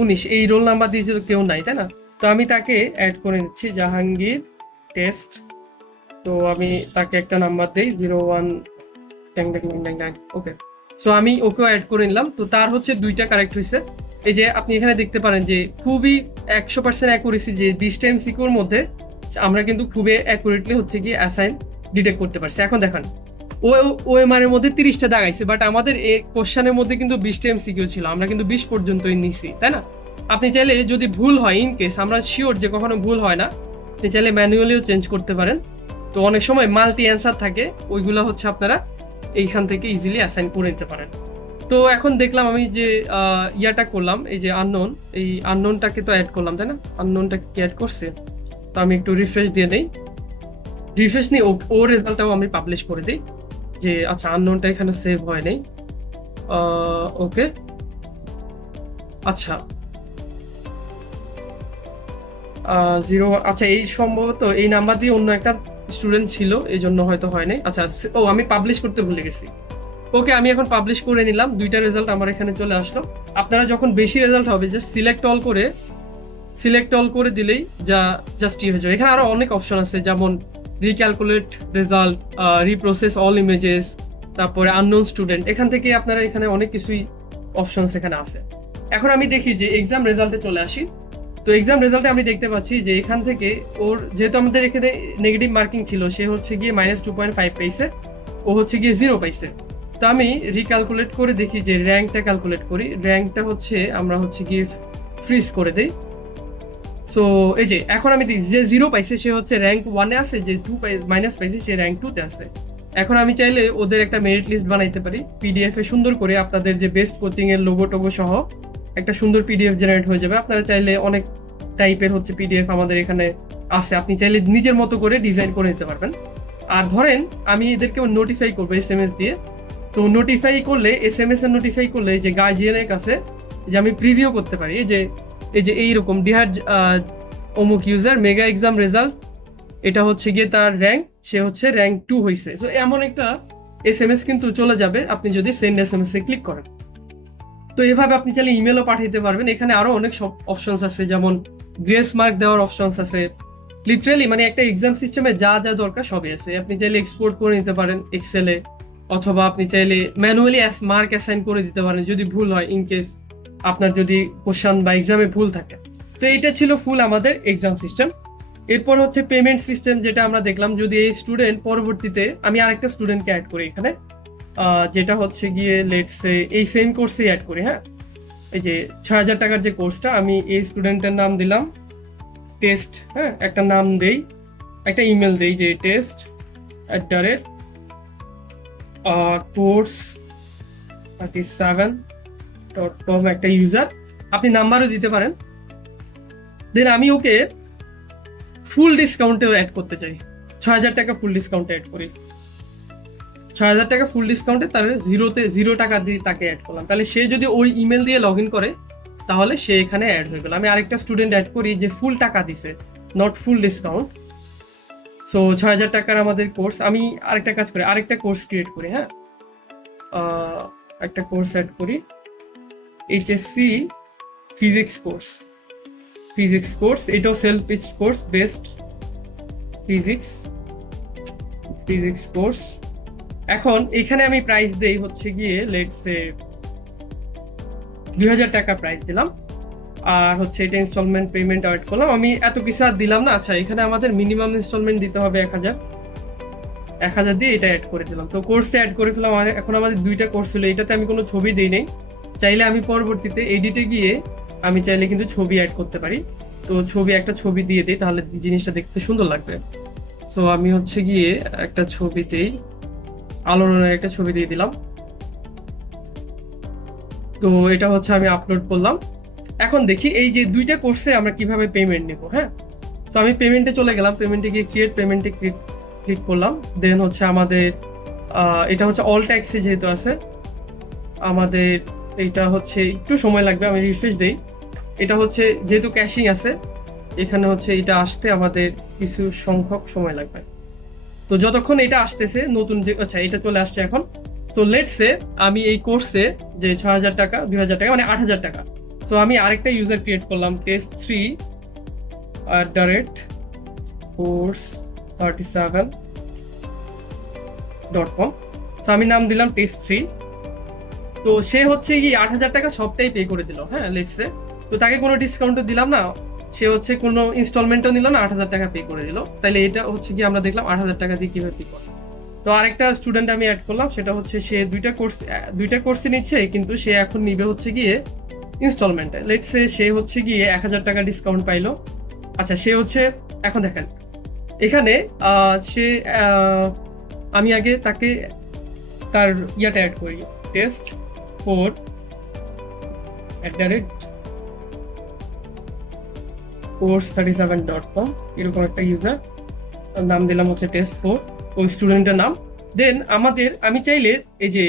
19 এই রোল নাম্বার দিয়ে যেহেতু কেউ নাই তাই না, তো আমি তাকে অ্যাড করে নিচ্ছি জাহাঙ্গীর টেস্ট। তো আমি তাকে একটা নাম্বার দিই 01, ওকে। সো আমি ওকেও অ্যাড করে নিলাম। তো তার হচ্ছে 2টা কারেক্ট হয়েছে। এই যে আপনি এখানে দেখতে পারেন যে খুবই 100% অ্যাকুরেসি, যে 20টা এমসিকিউর মধ্যে আমরা কিন্তু খুবই অ্যাকুরেটলি হচ্ছে কি অ্যাসাইন ডিটেক্ট করতে পারছি। এখন দেখেন ওএমআর এর মধ্যে 30টা দাগাইছে, বাট আমাদের এই কোশ্চেনের মধ্যে কিন্তু 20টা এমসিকিউ ছিল, আমরা কিন্তু 20 পর্যন্তই নিছি তাই না। আপনি চাইলে যদি ভুল হয়, ইন কেস আমরা শিওর যে কখনো ভুল হয় না, আপনি চাইলে ম্যানুয়ালিও চেঞ্জ করতে পারেন। তো অনেক সময় মাল্টি অ্যান্সার থাকে, ওইগুলো হচ্ছে আপনারা এইখান থেকে ইজিলি অ্যাসাইন করে নিতে পারেন। তো এখন দেখলাম আমি যে ইয়াটা করলাম, এই যে আননোন, এই আননোনটাকে তো অ্যাড করলাম তাই না, আননোনটাকে কি অ্যাড করছে, তো আমি একটু রিফ্রেশ দিয়ে নেই। রিফ্রেশ নিয়ে ও রেজাল্টটাও আমি পাবলিশ করে দিই, যে আচ্ছা আননোনটা এখানে সেভ হয় নাই। ওকে, আচ্ছা 0, আচ্ছা এই সম্ভবত এই নাম্বার দিয়ে অন্য একটা স্টুডেন্ট ছিল, এই জন্য হয়তো হয় নাই। আচ্ছা আমি পাবলিশ করতে ভুলে গেছি। ওকে, আমি এখন পাবলিশ করে নিলাম, দুইটা রেজাল্ট আমার এখানে চলে আসলো। আপনারা যখন বেশি রেজাল্ট হবে জাস্ট সিলেক্ট অল করে দিলেই জাস্ট হয়ে যাবে। এখানে আরো অনেক অপশন আছে, যেমন রিক্যালকুলেট রেজাল্ট, রিপ্রসেস অল ইমেজেস, তারপরে আননোন স্টুডেন্ট, এখান থেকে আপনারা এখানে অনেক কিছুই অপশনস এখানে আছে। এখন আমি দেখি যে এক্সাম রেজাল্টে চলে আসি। তো এক্সাম রেজাল্টে আমি দেখতে পাচ্ছি যে এখান থেকে ওর যেহেতু আমাদের এখানে নেগেটিভ মার্কিং ছিল, সে হচ্ছে গিয়ে -2.5 পাইছে, ও হচ্ছে গিয়ে 0 পাইছে। তো আমি রিক্যালকুলেট করে দেখি যে র্যাঙ্কটা ক্যালকুলেট করি, র্যাঙ্কটা হচ্ছে আমরা হচ্ছে গিয়ে ফ্রিজ করে দেই। সো এই যে এখন আমি দেখি যে 0 পাইছে সে হচ্ছে র্যাঙ্ক 1-এ আছে, যে 2 মাইনাস পাইছে সে র্যাঙ্ক 2-তে আছে। এখন আমি চাইলে ওদের একটা মেরিট লিস্ট বানাইতে পারি পিডিএফ এ সুন্দর করে, আপনাদের যে বেস্ট কোচিং এর লোগো টোগো সহ একটা সুন্দর পিডিএফ জেনারেট হয়ে যাবে। আপনারা চাইলে অনেক টাইপের হচ্ছে পিডিএফ আমাদের এখানে আছে, আপনি চাইলে নিজের মতো করে ডিজাইন করে নিতে পারবেন। আর ধরেন আমি এদেরকে নোটিফাই করবো SMS দিয়ে, তো নোটিফাই করলে SMS এর নোটিফাই করলে যে গার্জিয়ানের কাছে যে আমি প্রিভিউ করতে পারি, এই যে এইরকম ডিহার অমুক ইউজার মেগা এক্সাম রেজাল্ট, এটা হচ্ছে গিয়ে তার র্যাঙ্ক, সে হচ্ছে র্যাঙ্ক 2 হয়েছে। সো এমন একটা SMS কিন্তু চলে যাবে আপনি যদি সেন্ড SMS এ ক্লিক করেন। তো এভাবে আপনি চাইলে ইমেলও পাঠাইতে পারবেন। এখানে আরো অনেক সব অপশনস আছে, যেমন গ্রেস মার্ক দেওয়ার অপশনস আছে। লিটারেলি মানে একটা এক্সাম সিস্টেমে যা যা দরকার সবই আছে। আপনি চাইলে এক্সপোর্ট করে নিতে পারেন এক্সেলে, অথবা আপনি চাইলে ম্যানুয়ালি মার্ক অ্যাসাইন করে দিতে পারেন যদি ভুল হয়, ইন কেস আপনার যদি কোশ্চেন বা এক্সামে ভুল থাকে। তো এইটা ছিল ফুল আমাদের এক্সাম সিস্টেম। এরপর হচ্ছে পেমেন্ট সিস্টেম, যেটা আমরা দেখলাম যদি এই স্টুডেন্ট পরবর্তীতে, আমি আরেকটা স্টুডেন্টকে অ্যাড করি এখানে, যেটা হচ্ছে গিয়ে লেটস সে এই সেম কোর্সেই অ্যাড করি। হ্যাঁ, এই যে 6,000 টাকার যে কোর্সটা, আমি এই স্টুডেন্টের নাম দিলাম টেস্ট। হ্যাঁ, একটা নাম দেই, একটা ইমেল দেই যে test@course37.com, একটা ইউজার, আপনি নাম্বারও দিতে পারেন। দেন আমি ওকে ফুল ডিসকাউন্টেও অ্যাড করতে চাই, 6,000 টাকা ফুল ডিসকাউন্টে অ্যাড করি। 6,000 টাকা ফুল ডিসকাউন্টে তাহলে 0 টাকা দিয়ে তাকে অ্যাড করলাম, তাহলে সে যদি ওই ইমেল দিয়ে লগ ইন করে তাহলে সে এখানে অ্যাড হয়ে গেল। আমি আরেকটা স্টুডেন্ট অ্যাড করি যে ফুল টাকা দিছে, নট ফুল ডিসকাউন্ট। সো 6,000 টাকার আমাদের কোর্স, আমি আরেকটা কাজ করি, আরেকটা কোর্স ক্রিয়েট করি। হ্যাঁ, একটা কোর্স অ্যাড করি, HSC ফিজিক্স কোর্স, এটাও self pitched course, best physics course. এখন এখানে আমি প্রাইস দেই হচ্ছে গিয়ে লেটস সে 2,000 টাকা প্রাইস দিলাম, আর হচ্ছে এটা ইনস্টলমেন্ট পেমেন্ট অ্যাড করলাম। আমি এত কিছু আর দিলাম না। আচ্ছা, এখানে আমাদের মিনিমাম ইনস্টলমেন্ট দিতে হবে 1,000 দিয়ে এটা অ্যাড করে দিলাম। তো কোর্সে অ্যাড করে ফেলাম। এখন আমাদের 2টা কোর্স ছিল, এটাতে আমি কোনো ছবি দিই নাই। চাইলে আমি পরবর্তীতে এডিটে গিয়ে আমি চাইলে কিন্তু ছবি অ্যাড করতে পারি। তো একটা ছবি দিয়ে দিই, তাহলে জিনিসটা দেখতে সুন্দর লাগবে। সো আমি হচ্ছে গিয়ে একটা ছবিতেই আলোড়নের একটা ছবি দিয়ে দিলাম। তো এটা হচ্ছে আমি আপলোড করলাম। এখন দেখি এই যে 2টা কোর্সে আমরা কিভাবে পেমেন্ট নেব। হ্যাঁ, তো আমি পেমেন্টে চলে গেলাম, পেমেন্টে গিয়ে ক্রিয়েট পেমেন্টে ক্লিক করলাম। দেন হচ্ছে আমাদের এটা হচ্ছে অল ট্যাক্সে যেহেতু আছে আমাদের, এটা হচ্ছে একটু সময় লাগবে, আমি রিফ্রেশ দেই। এটা হচ্ছে যেহেতু ক্যাশিং আছে, এখানে হচ্ছে এটা আসতে আমাদের কিছু সংখ্যক সময় লাগবে। তো যতক্ষণ এটা আসতেছে নতুন যে, আচ্ছা এটা চলে আসছে এখন। সো লেটস সে আমি এই কোর্সে যে 6,000 টাকা 2,000 টাকা মানে 8,000 টাকা। সো আমি আরেকটা ইউজার ক্রিয়েট করলাম test3@course37.com। সো আমি নাম দিলাম test3। তো সে হচ্ছে কি 8,000 টাকা সবটাই পে করে দিল। হ্যাঁ, লেটস সে, তো তাকে কোনো ডিসকাউন্টও দিলাম না, সে হচ্ছে কোনো ইনস্টলমেন্টও নিল না, 8,000 টাকা পে করে দিল। তাহলে এটা হচ্ছে কি আমরা দেখলাম 8,000 টাকা দিয়ে কিভাবে পে করে। তো আরেকটা স্টুডেন্ট আমি অ্যাড করলাম, সেটা হচ্ছে সে 2টা কোর্সই নিচ্ছে, কিন্তু সে এখন নিবে হচ্ছে গিয়ে ইনস্টলমেন্টে। লেটস সে হচ্ছে গিয়ে 1,000 টাকা ডিসকাউন্ট পাইলো। আচ্ছা, সে হচ্ছে এখন দেখেন এখানে সে আমি আগে তাকে তার ইয়াটা অ্যাড করি, test4@course37.com, এরকম একটা ইউজার। নাম দিলাম হচ্ছে টেস্ট 4, ওই স্টুডেন্টের নাম। দেন আমি চাইলে এই যে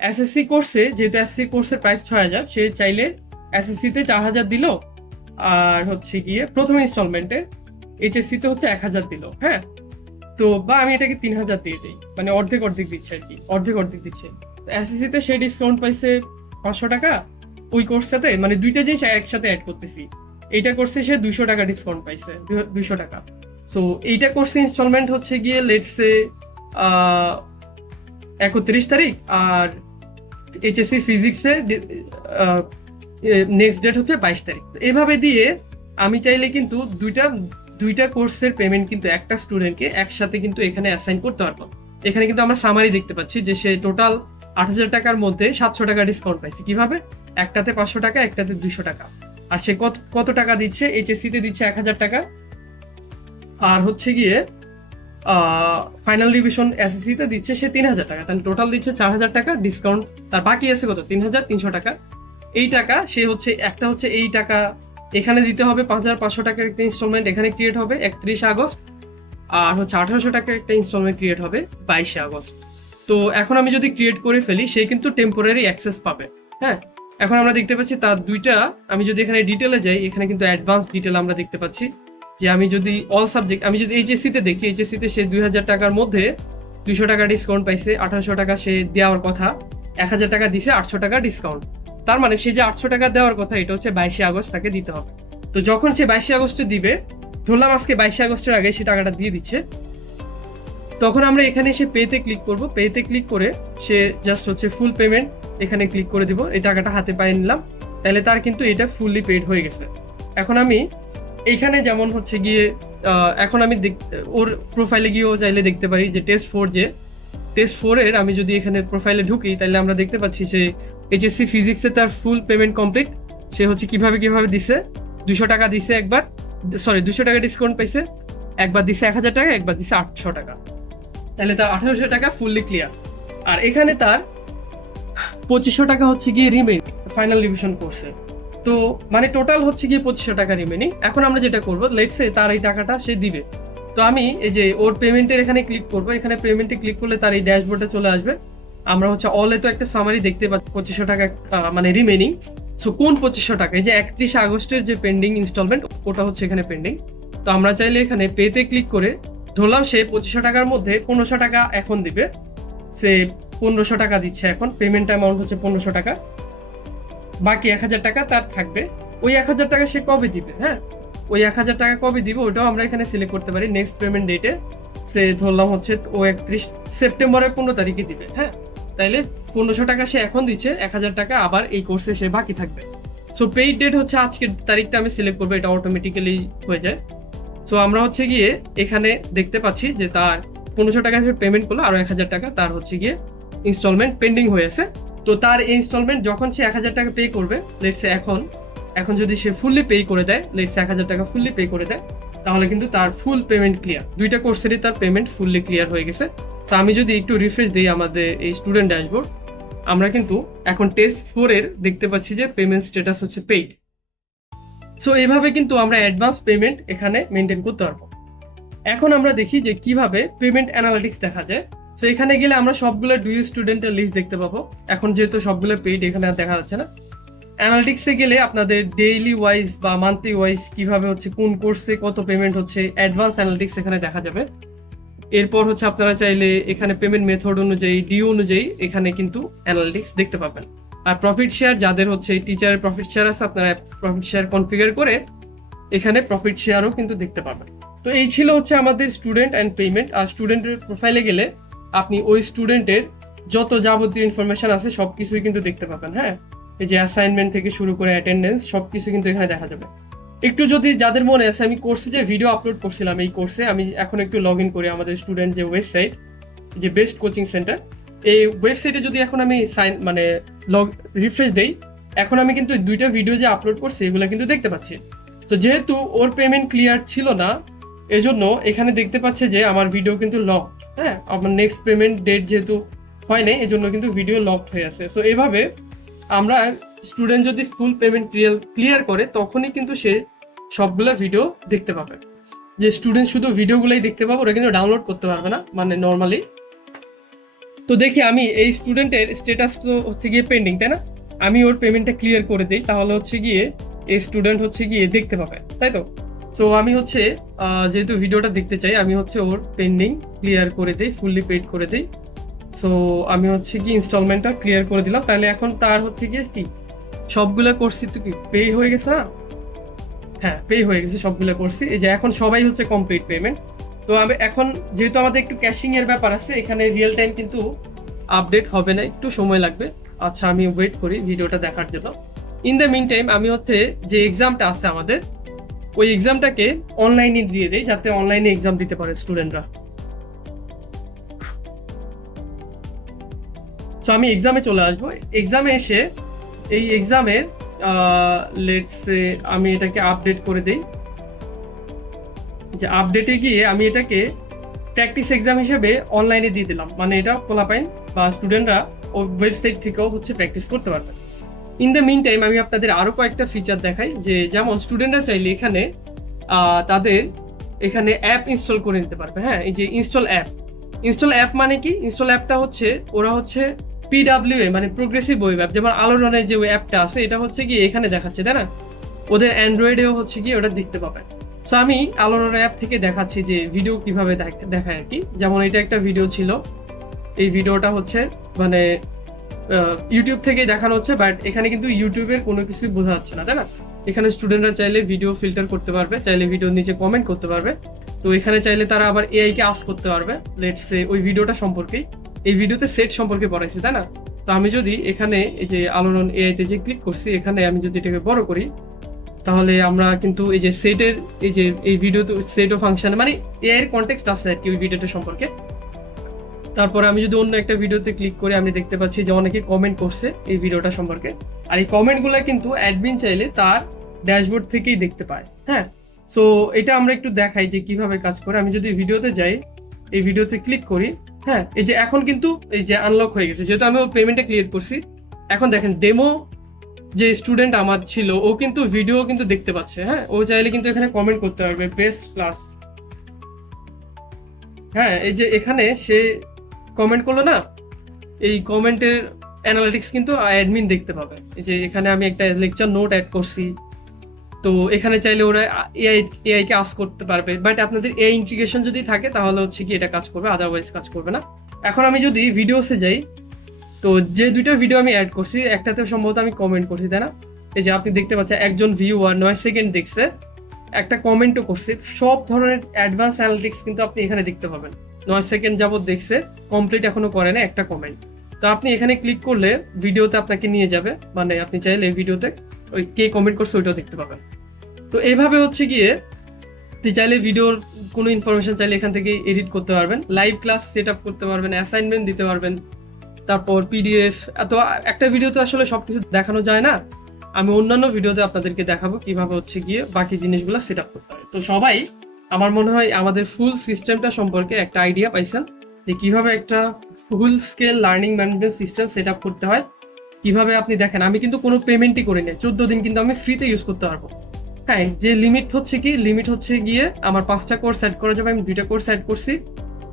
এসএসসি কোর্সে, যেহেতু এসএসসি কোর্সের প্রাইস 6,000, সে চাইলে এসএসসিতে 4,000 দিল, আর হচ্ছে গিয়ে প্রথম ইনস্টলমেন্টে এইচএসসিতে হচ্ছে 1,000 দিল। হ্যাঁ, তো বা আমি এটাকে 3,000 দিয়ে দিই, মানে অর্ধেক অর্ধেক দিচ্ছে আর কি, অর্ধেক দিচ্ছে। এসএসসিতে সে ডিসকাউন্ট পাইছে 500 টাকা, ওই কোর্সটাতে মানে দুইটা জিনিস একসাথে অ্যাড করতেছি। এইটা কোর্সে সে 200 টাকা ডিসকাউন্ট পাইছে, 200 টাকা। সো এইটা কোর্সে ইনস্টলমেন্ট হচ্ছে গিয়ে লেটস সে 31 তারিখ, আর এইচএসসি ফিজিক্সে নেক্সট ডেট হচ্ছে 22 তারিখ। এভাবে দিয়ে আমি চাইলে কিন্তু দুইটা কোর্সের পেমেন্ট কিন্তু একটা স্টুডেন্টকে একসাথে কিন্তু এখানে অ্যাসাইন করতে পারবো। এখানে কিন্তু আমরা সামারি দেখতে পাচ্ছি যে সে টোটাল 8,000 টাকার মধ্যে 700 টাকা ডিসকাউন্ট পাইছে। কিভাবে? একটাতে 500 টাকা, একটাতে 200 টাকা। আর সে কত টাকা দিচ্ছে? এইচএসসিতে দিচ্ছে 1,000 টাকা, আর হচ্ছে গিয়ে ফাইনাল রিভিশন এসএসসিতে দিচ্ছে সে 3,000 টাকা। তাহলে টোটাল দিচ্ছে 4,000 টাকা ডিসকাউন্ট। তার বাকি আছে কত? 3,300 টাকা। এই টাকা সে হচ্ছে একটা হচ্ছে এই টাকা এখানে দিতে হবে, 5,500 টাকার একটা ইনস্টলমেন্ট এখানে ক্রিয়েট হবে 31 আগস্ট, আর হচ্ছে 1,800 টাকার একটা ইনস্টলমেন্ট ক্রিয়েট হবে 22 আগস্ট। তো এখন আমি যদি ক্রিয়েট করে ফেলি, সে কিন্তু টেম্পোরারি অ্যাক্সেস পাবে। হ্যাঁ, এখন আমরা দেখতে পাচ্ছি তার দুইটা, আমি যদি এখানে ডিটেলে যাই, এখানে কিন্তু অ্যাডভান্স ডিটেল আমরা দেখতে পাচ্ছি যে আমি যদি অল সাবজেক্ট, আমি যদি এইচএসসিতে দেখি, এইচএসসিতে সে 2,000 টাকার মধ্যে 200 টাকা ডিসকাউন্ট পাইছে, 1,800 টাকা সে দেওয়ার কথা, 1,000 টাকা দিছে, 800 টাকা ডিসকাউন্ট। তার মানে সে যে 800 টাকা দেওয়ার কথা, এটা হচ্ছে 22 আগস্ট তাকে দিতে হবে। তো যখন সে 22 আগস্টে দিবে, ধরলাম আজকে 22 আগস্টের আগে সে টাকাটা দিয়ে দিচ্ছে, তখন আমরা এখানে এসে পেতে ক্লিক করব। পেতে ক্লিক করে সে জাস্ট হচ্ছে ফুল পেমেন্ট এখানে ক্লিক করে দিব। এই টাকাটা হাতে পায়ে নিলাম, তাহলে তার কিন্তু এটা ফুললি পেড হয়ে গেছে। এখন আমি এইখানে যেমন হচ্ছে গিয়ে এখন আমি ওর প্রোফাইলে গিয়েও চাইলে দেখতে পারি যে টেস্ট 4 এর আমি যদি এখানে প্রোফাইলে ঢুকি, তাহলে আমরা দেখতে পাচ্ছি সে এইচএসসি ফিজিক্সে তার ফুল পেমেন্ট কমপ্লিট। সে হচ্ছে কিভাবে দিছে, 200 টাকা দিছে একবার, 200 টাকা ডিসকাউন্ট পাইছে, একবার দিছে 1,000 টাকা, একবার দিছে 800 টাকা। তাহলে তার 1,800 টাকা ফুললি ক্লিয়ার। আর এখানে তার 2,500 টাকা হচ্ছে গিয়ে রিমেইন ফাইনাল রিভিশন কোর্সে। তো মানে টোটাল হচ্ছে গিয়ে 2,500 টাকা রিমেনিং। এখন আমরা যেটা করবো, লেটস সে তার এই টাকাটা সে দিবে। তো আমি এই যে ওর পেমেন্টের এখানে ক্লিক করবো, এখানে পেমেন্টে ক্লিক করলে তার এই ড্যাশবোর্ডে চলে আসবে। আমরা হচ্ছে অলে তো একটা সামারি দেখতে পাচ্ছি 2,500 টাকা মানে রিমেনিং। সো কোন 2,500 টাকা? এই যে 31 আগস্টের যে পেন্ডিং ইনস্টলমেন্ট, ওটা হচ্ছে এখানে পেন্ডিং। তো আমরা চাইলে এখানে পেতে ক্লিক করে ধরলাম সে 2,500 টাকার মধ্যে 1,500 টাকা এখন দিবে। সে 1,500 টাকা দিচ্ছে, এখন পেমেন্ট অ্যামাউন্ট হচ্ছে 1,500 টাকা, বাকি 1,000 টাকা তার থাকবে। ওই 1,000 টাকা সে কবে দিবে? হ্যাঁ, ওই 1,000 টাকা কবে দিবে ওটাও আমরা এখানে সিলেক্ট করতে পারি। নেক্সট পেমেন্ট ডেটে সে ধরলাম হচ্ছে ও 31 সেপ্টেম্বরের 15 তারিখে দিবে। হ্যাঁ, তাইলে 1,500 টাকা সে এখন দিচ্ছে, 1,000 টাকা আবার এই কোর্সে সে বাকি থাকবে। সো পেইড ডেট হচ্ছে আজকের তারিখটা আমি সিলেক্ট করবো, এটা অটোমেটিক্যালি হয়ে যায়। সো আমরা হচ্ছে গিয়ে এখানে দেখতে পাচ্ছি যে তার 1,500 টাকা পেমেন্ট করলো, আরো 1,000 টাকা তার হচ্ছে গিয়ে ইনস্টলমেন্ট পেন্ডিং হয়ে আছে। তো তার এই ইনস্টলমেন্ট যখন সে 1,000 টাকা পে করবে, লেটস সে এখন যদি সে ফুললি পে করে দেয়, লেটস সে 1,000 টাকা ফুললি পে করে দেয়, তাহলে কিন্তু তার ফুল পেমেন্ট ক্লিয়ার। দুইটা কোর্সেরই তার পেমেন্ট ফুললি ক্লিয়ার হয়ে গেছে। তো আমি যদি একটু রিফ্রেশ দিই আমাদের এই স্টুডেন্ট ড্যাশবোর্ড, আমরা কিন্তু এখন টেস্ট 4 এর দেখতে পাচ্ছি যে পেমেন্ট স্ট্যাটাস হচ্ছে পেইড। সো এইভাবে কিন্তু আমরা অ্যাডভান্স পেমেন্ট এখানে মেনটেন করতে পারবো। এখন আমরা দেখি যে কিভাবে পেমেন্ট অ্যানালিটিক্স দেখা যায়। সো এখানে গেলে আমরা সবগুলো ডিউ স্টুডেন্টের লিস্ট দেখতে পাবো। এখন যেহেতু সবগুলো পেইড এখানে আর দেখা যাচ্ছে না। অ্যানালিটিক্সে গেলে আপনাদের ডেইলি ওয়াইজ বা মান্থলি ওয়াইজ কিভাবে হচ্ছে কোন কোর্সে কত পেমেন্ট হচ্ছে, অ্যাডভান্স অ্যানালিটিক্স এখানে দেখা যাবে। এরপর হচ্ছে আপনারা চাইলে এখানে পেমেন্ট মেথড অনুযায়ী, ডিউ অনুযায়ী এখানে কিন্তু অ্যানালিটিক্স দেখতে পাবেন। আর প্রফিট শেয়ার, যাদের হচ্ছে টিচারের প্রফিট শেয়ার আছে, আপনারা প্রফিট শেয়ার কনফিগার করে এখানে প্রফিট শেয়ারও কিন্তু দেখতে পাবেন। তো এই ছিল হচ্ছে আমাদের স্টুডেন্ট অ্যান্ড পেমেন্ট। আর স্টুডেন্টের প্রোফাইলে গেলে আপনি ওই স্টুডেন্টের যত যাবতীয় ইনফরমেশন আছে সব কিছুই কিন্তু দেখতে পাবেন। হ্যাঁ, এই যে অ্যাসাইনমেন্ট থেকে শুরু করে অ্যাটেন্ডেন্স সব কিছু কিন্তু এখানে দেখা যাবে। একটু যদি যাদের মনে আছে, আমি কোর্সে যে ভিডিও আপলোড করছিলাম, এই কোর্সে আমি এখন একটু লগ ইন করি আমাদের স্টুডেন্ট যে ওয়েবসাইট, যে বেস্ট কোচিং সেন্টার, এই ওয়েবসাইটে যদি এখন আমি রিফ্রেশ দেই, এখন আমি কিন্তু দুইটা ভিডিও যে আপলোড করছি এগুলো কিন্তু দেখতে পাচ্ছি। তো যেহেতু ওর পেমেন্ট ক্লিয়ার ছিল না, এজন্য এখানে দেখতে পাচ্ছে যে আমার ভিডিও কিন্তু লক। হ্যাঁ, আমার নেক্সট পেমেন্ট ডেট যেহেতু হয় নাই, এজন্য কিন্তু ভিডিও লকড হয়ে আছে। সো এইভাবে আমরা স্টুডেন্ট যদি ফুল পেমেন্ট ক্লিয়ার করে, তখনই কিন্তু সে সবগুলো ভিডিও দেখতে পাবে। যে স্টুডেন্ট শুধু ভিডিওগুলোই দেখতে পাবো, ওরা কিন্তু ডাউনলোড করতে পারবে না মানে নর্মালি। তো দেখি আমি এই স্টুডেন্টের স্ট্যাটাস তো হচ্ছে গিয়ে পেন্ডিং, তাই না? আমি ওর পেমেন্টটা ক্লিয়ার করে দিই, তাহলে হচ্ছে গিয়ে এই স্টুডেন্ট হচ্ছে গিয়ে দেখতে পাবে, তাই তো? সো আমি হচ্ছে যেহেতু ভিডিওটা দেখতে চাই, আমি হচ্ছে ওর পেন্ডিং ক্লিয়ার করে দিই, ফুললি পেড করে দিই। সো আমি হচ্ছে কি ইনস্টলমেন্টটা ক্লিয়ার করে দিলাম, তাহলে এখন তার হচ্ছে গিয়ে কি সবগুলো করছি তো কি পে হয়ে গেছে না? হ্যাঁ, পে হয়ে গেছে, সবগুলো করছি। এই যে এখন সবাই হচ্ছে কমপ্লিট পেমেন্ট। তো আমি এখন যেহেতু আমাদের একটু ক্যাশিং এর ব্যাপার আছে, এখানে রিয়েল টাইম কিন্তু আপডেট হবে না, একটু সময় লাগবে। আচ্ছা, আমি ওয়েট করি ভিডিওটা দেখার জন্য। ইন দ্য মিন টাইম আমি হচ্ছে যে এক্সামটা আছে আমাদের, ওই এক্সামটাকে অনলাইনে দিয়ে দেই, যাতে অনলাইনে এক্সাম দিতে পারে স্টুডেন্টরা। সো আমি এক্সামে চলে আসবো। এক্সামে এসে এই এক্সামের লেটস সে আমি এটাকে আপডেট করে দিই। যে আপডেটে গিয়ে আমি এটাকে প্র্যাকটিস এক্সাম হিসেবে অনলাইনে দিয়ে দিলাম, মানে এটা পোলাপাইন বা স্টুডেন্টরা ওয়েবসাইট থেকেও হচ্ছে প্র্যাকটিস করতে পারবে। ইন দ্য মিন টাইম আমি আপনাদের আরও কয়েকটা ফিচার দেখাই, যে যেমন স্টুডেন্টরা চাইলে এখানে তাদের এখানে অ্যাপ ইনস্টল করে নিতে পারবে। হ্যাঁ, এই যে ইনস্টল অ্যাপ মানে কি? ইনস্টল অ্যাপটা হচ্ছে ওরা হচ্ছে PWA মানে প্রোগ্রেসিভ ওয়েব অ্যাপ, যেমন আলোড়নের যে অ্যাপটা আছে এটা হচ্ছে গিয়ে এখানে দেখাচ্ছে, তাই না? ওদের অ্যান্ড্রয়েডেও হচ্ছে গিয়ে ওটা দেখতে পাবে। সো আমি আলোড়ন অ্যাপ থেকে দেখাচ্ছি যে ভিডিও কিভাবে দেখায় আর কি। যেমন এটা একটা ভিডিও ছিল, এই ভিডিওটা হচ্ছে মানে ইউটিউব থেকে দেখানো হচ্ছে, বাট এখানে কিন্তু ইউটিউবের কোনো কিছুই বোঝা যাচ্ছে না, তাই না? এখানে স্টুডেন্টরা চাইলে ভিডিও ফিল্টার করতে পারবে, চাইলে ভিডিওর নিচে কমেন্ট করতে পারবে। তো এখানে চাইলে তারা আবার AI কে আস্ক করতে পারবে লেটস সে ওই ভিডিওটা সম্পর্কে। এই ভিডিওতে সেট সম্পর্কে পড়াইছে, তাই না? তো আমি যদি এখানে এই যে আলোড়ন AI তে যে ক্লিক করছি, এখানে আমি যদি এটাকে বড় করি, তাহলে আমরা কিন্তু এই যে সেটের এই যে এই ভিডিওতে সেটও ফাংশন মানে AI এর কনটেক্সট আছে আর কি ওই ভিডিওটা সম্পর্কে। তারপরে আমি যদি অন্য একটা ভিডিওতে ক্লিক করে আমি দেখতে পাচ্ছি যে অনেকে কমেন্ট করছে এই ভিডিওটা সম্পর্কে, আর এই কমেন্টগুলো কিন্তু অ্যাডমিন চাইলে তার ড্যাশবোর্ড থেকেই দেখতে পায়। হ্যাঁ, সো এটা আমরা একটু দেখাই যে কিভাবে কাজ করে। আমি যদি ভিডিওতে যাই, এই ভিডিওতে ক্লিক করি, হ্যাঁ, এই যে এখন কিন্তু এই যে আনলক হয়ে গেছে, যেহেতু আমি পেমেন্টটা ক্লিয়ার করছি। এখন দেখেন ডেমো যে স্টুডেন্ট আমার ছিল ও কিন্তু ভিডিও কিন্তু দেখতে পাচ্ছে। হ্যাঁ, ও চাইলে কিন্তু এখানে কমেন্ট করতে পারবে বেস্ট ক্লাস। হ্যাঁ, এই যে এখানে সে কমেন্ট করলো না, এই কমেন্টের অ্যানালিটিক্স কিন্তু অ্যাডমিন দেখতে পাবে। এই যে এখানে আমি একটা লেকচার নোট অ্যাড করছি, তো এখানে চাইলে ওরা এআই কে আস্ক করতে পারবে, বাট আপনাদের এই ইন্টিগ্রেশন যদি থাকে তাহলে হচ্ছে কি এটা কাজ করবে, আদারওয়াইজ কাজ করবে না। এখন আমি যদি ভিডিওসে যাই, তো যে দুইটা ভিডিও আমি অ্যাড করছি, একটাতে সম্ভবত আমি কমেন্ট করছি, তাই না? এই যে আপনি দেখতে পাচ্ছেন একজন ভিউয়ার 9 সেকেন্ড দেখছে, একটা কমেন্টও করছে। সব ধরনের অ্যাডভান্স অ্যানালিটিক্স কিন্তু আপনি এখানে দেখতে পাবেন। 9 সেকেন্ড যাবত দেখছে, কমপ্লিট এখনো করে না, একটা কমেন্ট। তো আপনি এখানে ক্লিক করলে ভিডিওতে আপনাকে নিয়ে যাবে, মানে আপনি চাইলে এই ভিডিওতে ওই কে কমেন্ট করছে ওইটাও দেখতে পাবেন। তো এইভাবে হচ্ছে গিয়ে তুই চাইলে ভিডিওর কোনো ইনফরমেশন চাইলে এখান থেকে এডিট করতে পারবেন, লাইভ ক্লাস সেট আপ করতে পারবেন, অ্যাসাইনমেন্ট দিতে পারবেন, তারপর PDF। তো একটা ভিডিওতে আসলে সবকিছু দেখানো যায় না, আমি অন্যান্য ভিডিওতে আপনাদেরকে দেখাবো কিভাবে হচ্ছে গিয়ে বাকি জিনিসগুলো সেট আপ করতে হয়। তো সবাই আমার মনে হয় আমাদের ফুল সিস্টেমটা সম্পর্কে একটা আইডিয়া পাইছেন, যে কিভাবে একটা ফুল scale learning management system set up করতে হয়। কিভাবে আপনি দেখেন আমি কিন্তু কোনো পেমেন্টই করি না, 14 দিন কিন্তু আমি ফ্রিতে ইউজ করতে পারবো। হ্যাঁ, যে লিমিট হচ্ছে গিয়ে আমার 5টা কোর্স অ্যাড করা যাবে, আমি 2টা কোর্স অ্যাড করছি,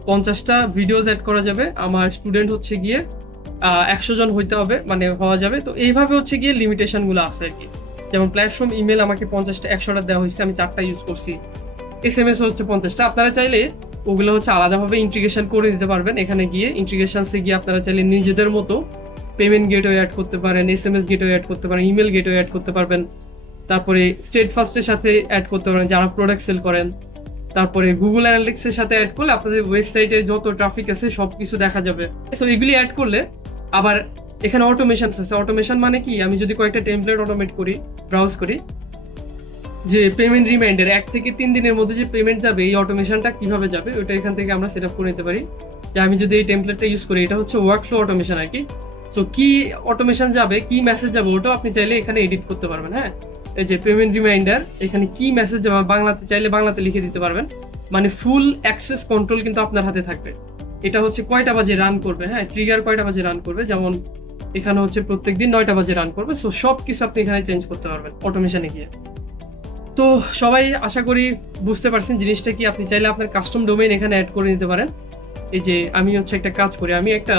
50টা ভিডিওস অ্যাড করা যাবে, আমার স্টুডেন্ট হচ্ছে গিয়ে 100 জন হইতে হবে, মানে হওয়া যাবে। তো এইভাবে হচ্ছে গিয়ে লিমিটেশনগুলো আছে আর কি। যেমন প্ল্যাটফর্ম ইমেল আমাকে 100টা দেওয়া হয়েছে, আমি 4টা ইউজ করছি। SMS হচ্ছে 50টা। আপনারা চাইলে ওগুলো হচ্ছে আলাদাভাবে ইন্টিগ্রেশন করে দিতে পারবেন। এখানে গিয়ে ইন্টিগ্রেশনসে গিয়ে আপনারা চাইলে নিজেদের মতো পেমেন্ট গেটওয়ে অ্যাড করতে পারেন, SMS গেটওয়ে অ্যাড করতে পারেন, ইমেল গেটওয়ে অ্যাড করতে পারবেন, তারপরে স্টেটফাস্টের সাথে অ্যাড করতে পারেন যারা প্রোডাক্ট সেল করেন, তারপরে গুগল অ্যানালিটিক্সের সাথে অ্যাড করলে আপনাদের ওয়েবসাইটে যত ট্রাফিক আছে সব কিছু দেখা যাবে। সো এগুলি অ্যাড করলে আবার এখানে অটোমেশন আছে। অটোমেশন মানে কি, আমি যদি কয়েকটা টেমপ্লেট অটোমেট করি, ব্রাউজ করি, যে পেমেন্ট রিমাইন্ডার 1 থেকে 3 দিনের মধ্যে যে পেমেন্ট যাবে, এই অটোমেশনটা কিভাবে যাবে ওটা এখান থেকে আমরা সেট আপ করে নিতে পারি। যে আমি যদি এই টেমপ্লেটটা ইউজ করি, এটা হচ্ছে ওয়ার্কফ্লো অটোমেশন আর কি। সো কি অটোমেশন যাবে, কি মেসেজ যাবে, ওটাও আপনি চাইলে এখানে এডিট করতে পারবেন। হ্যাঁ, এই যে পেমেন্ট রিমাইন্ডার, এখানে কি মেসেজ যাবে বাংলাতে চাইলে বাংলাতে লিখে দিতে পারবেন, মানে ফুল অ্যাক্সেস কন্ট্রোল কিন্তু আপনার হাতে থাকবে। এটা হচ্ছে কয়টা বাজে রান করবে, হ্যাঁ, ট্রিগার কয়টা বাজে রান করবে, যেমন এখানে হচ্ছে প্রত্যেকদিন 9টা বাজে রান করবে। সো সব কিছু আপনি এখানে চেঞ্জ করতে পারবেন অটোমেশনে গিয়ে। তো তো সবাই আশা করি বুঝতে পারছেন জিনিসটা কি। আপনি চাইলে আপনার কাস্টম ডোমেইন এখানে অ্যাড করে নিতে পারেন। এই যে আমি হচ্ছে একটা কাজ করি, আমি একটা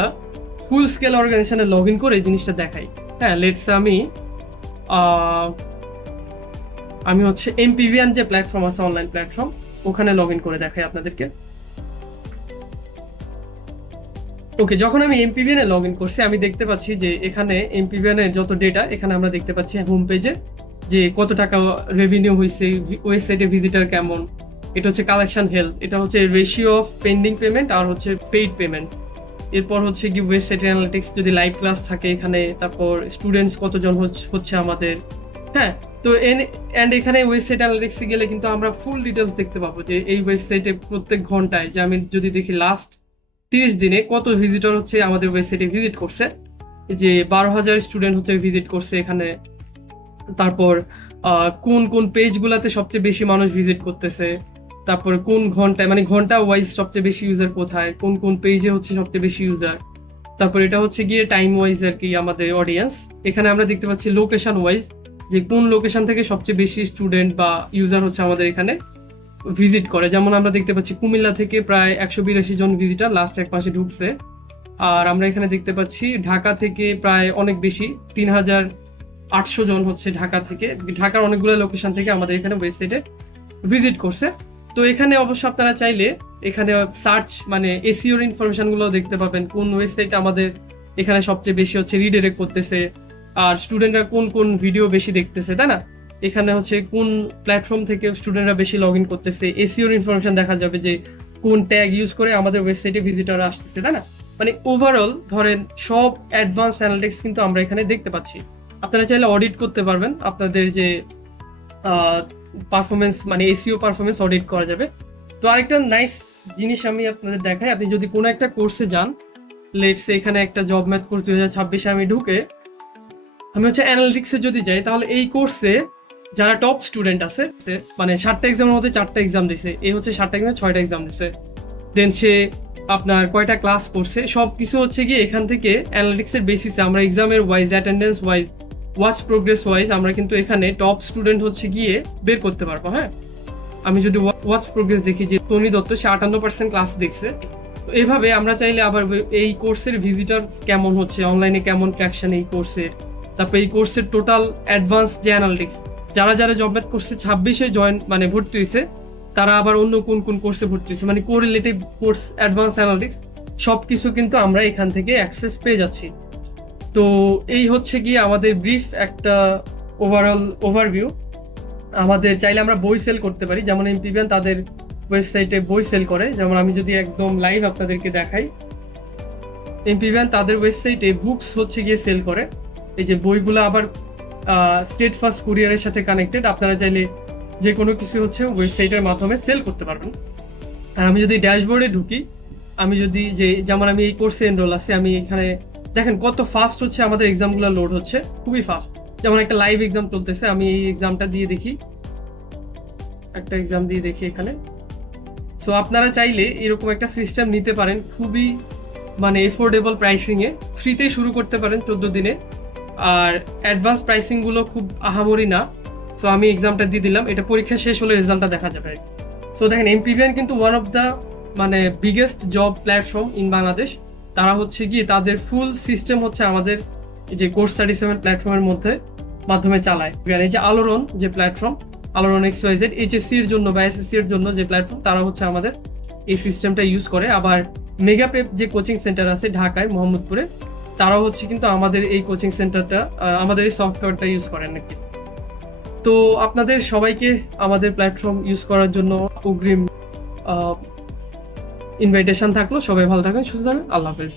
ফুল স্কেল অর্গানাইজেশনে লগ ইন করে জিনিসটা দেখাই। হ্যাঁ, লেটস আমি হচ্ছে এমপিভিএন যে প্ল্যাটফর্ম আছে, অনলাইন প্ল্যাটফর্ম, ওখানে লগ ইন করে দেখাই আপনাদেরকে। ওকে, যখন আমি এমপিভিএন এ লগ ইন করছি আমি দেখতে পাচ্ছি যে এখানে এমপিভিএন এর যত ডেটা এখানে আমরা দেখতে পাচ্ছি হোম পেজে, যে কত টাকা রেভিনিউ হয়েছে, ওয়েবসাইটে ভিজিটার কেমন, এটা হচ্ছে কালেকশন হেলথ, এটা হচ্ছে রেশিও অফ পেন্ডিং পেমেন্ট আর হচ্ছে পেইড পেমেন্ট। এরপর হচ্ছে কি ওয়েবসাইট অ্যানালিটিক্স, যদি লাইভ ক্লাস থাকে এখানে, তারপর স্টুডেন্টস কতজন হচ্ছে আমাদের। হ্যাঁ, তো এখানে ওয়েবসাইট অ্যানালিটিক্সে গেলে কিন্তু আমরা ফুল ডিটেলস দেখতে পাবো যে এই ওয়েবসাইটে প্রত্যেক ঘন্টায়, যে আমি যদি দেখি লাস্ট 30 দিনে কত ভিজিটর হচ্ছে আমাদের ওয়েবসাইটে ভিজিট করছে, যে 12,000 স্টুডেন্ট হচ্ছে ভিজিট করছে এখানে। তারপর কোন কোন পেজগুলোতে সবচেয়ে বেশি মানুষ ভিজিট করতেছে, তারপর কোন ঘন্টায়, মানে ঘন্টা ওয়াইজ সবচেয়ে বেশি ইউজার কোথায়, কোন কোন পেজে হচ্ছে সবচেয়ে বেশি ইউজার। তারপর এটা হচ্ছে গিয়ে টাইম ওয়াইজ আর কি আমাদের অডিয়েন্স। এখানে আমরা দেখতে পাচ্ছি লোকেশন ওয়াইজ, যে কোন লোকেশন থেকে সবচেয়ে বেশি স্টুডেন্ট বা ইউজার হচ্ছে আমাদের এখানে ভিজিট করে। যেমন আমরা দেখতে পাচ্ছি কুমিল্লা থেকে প্রায় 182 জন ভিজিটার লাস্ট এক মাসে ঢুকছে। আর আমরা এখানে দেখতে পাচ্ছি ঢাকা থেকে প্রায় অনেক বেশি, 3,800 জন হচ্ছে ঢাকা থেকে, ঢাকার অনেকগুলো লোকেশন থেকে আমাদের এখানে ওয়েবসাইটে ভিজিট করছে। তো এখানে অবশ্য আপনারা চাইলে এখানে সার্চ মানে এসইওর ইনফরমেশনগুলো দেখতে পাবেন, কোন ওয়েবসাইট আমাদের এখানে সবচেয়ে বেশি হচ্ছে রিডাইরেক্ট করতেছে, আর স্টুডেন্টরা কোন কোন ভিডিও বেশি দেখতেছে, তাই না। এখানে হচ্ছে কোন প্ল্যাটফর্ম থেকে স্টুডেন্টরা বেশি লগ ইন করতেছে, এসইওর ইনফরমেশন দেখা যাবে যে কোন ট্যাগ ইউজ করে আমাদের ওয়েবসাইটে ভিজিটররা আসতেছে, তাই না। মানে ওভারঅল ধরেন সব অ্যাডভান্স অ্যানালিটিক্স কিন্তু আমরা এখানে দেখতে পাচ্ছি। আপনারা চাইলে অডিট করতে পারবেন, আপনাদের যে পারফরমেন্স মানে এসইও পারফরমেন্স অডিট করা যাবে। তো আরেকটা নাইস জিনিস আমি আপনাদের দেখাই, আপনি যদি কোনো একটা কোর্সে যান, লেটস এখানে একটা জব ম্যাথ কোর্স 2026 আমি ঢুকে আমি হচ্ছে অ্যানালিটিক্সে যদি যাই, তাহলে এই কোর্সে যারা টপ স্টুডেন্ট আছে, মানে 7টা এক্সামের মধ্যে 4টা এক্সাম দিছে, এই হচ্ছে 7টা এক্সামে 6টা এক্সাম দিছে, দেন সে আপনার কয়টা ক্লাস করছে সব কিছু হচ্ছে গিয়ে এখান থেকে অ্যানালিটিক্সের বেসিসে আমরা এক্সামের wise, attendance wise, watch progress wise আমরা কিন্তু এখানে টপ স্টুডেন্ট হচ্ছে গিয়ে বের করতে পারবো। হ্যাঁ, আমি যদি ওয়াচ প্রোগ্রেস দেখি যে টনি দত্ত সে 58% ক্লাস দেখছে, তো এইভাবে আমরা চাইলে আবার এই কোর্সের ভিজিটর কেমন হচ্ছে, অনলাইনে কেমন ট্র্যাকশন এই কোর্সের, তারপর এই কোর্সের টোটাল অ্যাডভান্স যে অ্যানালিটিক্স, যারা যারা জব ম্যাথ কোর্সে 26-এ মানে ভর্তি হয়েছে, তারা আবার অন্য কোন কোন কোর্সে ভর্তি হয়েছে, মানে কোরিলেটিভ কোর্স, অ্যাডভান্স অ্যানালিটিক্স সব কিছু কিন্তু আমরা এখান থেকে অ্যাক্সেস পেয়ে যাচ্ছি। তো এই হচ্ছে গিয়ে আমাদের ব্রিফ একটা ওভারঅল ওভারভিউ। আমাদের চাইলে আমরা বই সেল করতে পারি, যেমন এমপিভিএন তাদের ওয়েবসাইটে বই সেল করে। যেমন আমি যদি একদম লাইভ আপনাদেরকে দেখাই, এমপিভিএন তাদের ওয়েবসাইটে বুকস হচ্ছে গিয়ে সেল করে। এই যে বইগুলো আবার স্টেট ফার্স্ট কুরিয়ারের সাথে কানেক্টেড, আপনারা চাইলে যে কোনো কিছু হচ্ছে ওয়েবসাইটের মাধ্যমে সেল করতে পারবেন। আর আমি যদি ড্যাশবোর্ডে ঢুকি, আমি যদি যেমন আমি এই কোর্সে এনরোল আছি, আমি এখানে দেখেন কত ফাস্ট হচ্ছে আমাদের এক্সামগুলো লোড হচ্ছে, খুবই ফাস্ট। যেমন একটা লাইভ এক্সাম চলতেছে, আমি এই এক্সামটা দিয়ে দেখি, একটা এক্সাম দিয়ে দেখি এখানে। সো আপনারা চাইলে এরকম একটা সিস্টেম নিতে পারেন, খুবই মানে এফোর্ডেবল প্রাইসিংয়ে, ফ্রিতেই শুরু করতে পারেন 14 দিনে। আর অ্যাডভান্স প্রাইসিংগুলো খুব আহামরি না। সো আমি এক্সামটা দিয়ে দিলাম, এটা পরীক্ষা শেষ হলে রেজাল্টটা দেখা যাবে। সো দেখেন এমপিভিএন কিন্তু ওয়ান অফ দ্য মানে biggest job platform in Bangladesh. তারা হচ্ছে গিয়ে তাদের ফুল সিস্টেম হচ্ছে আমাদের যে কোর্স 37 প্ল্যাটফর্মের মাধ্যমে চালায়। এই যে আলোড়ন যে প্ল্যাটফর্ম, আলোড়ন XYZ এইচএসসি এর জন্য বা এসএসসি এর জন্য যে প্ল্যাটফর্ম, তারা হচ্ছে আমাদের এই সিস্টেমটা ইউজ করে। আবার মেগাপ্রেপ যে কোচিং সেন্টার আছে ঢাকায় মোহাম্মদপুরে, তারাও হচ্ছে কিন্তু আমাদের এই কোচিং সেন্টারটা, আমাদের এই সফটওয়্যারটা ইউজ করেন নাকি। তো আপনাদের সবাইকে আমাদের প্ল্যাটফর্ম ইউজ করার জন্য অগ্রিম ইনভাইটেশন থাকলো। সবাই ভালো থাকেন, সুস্থ থাকেন, আল্লাহ হাফেজ।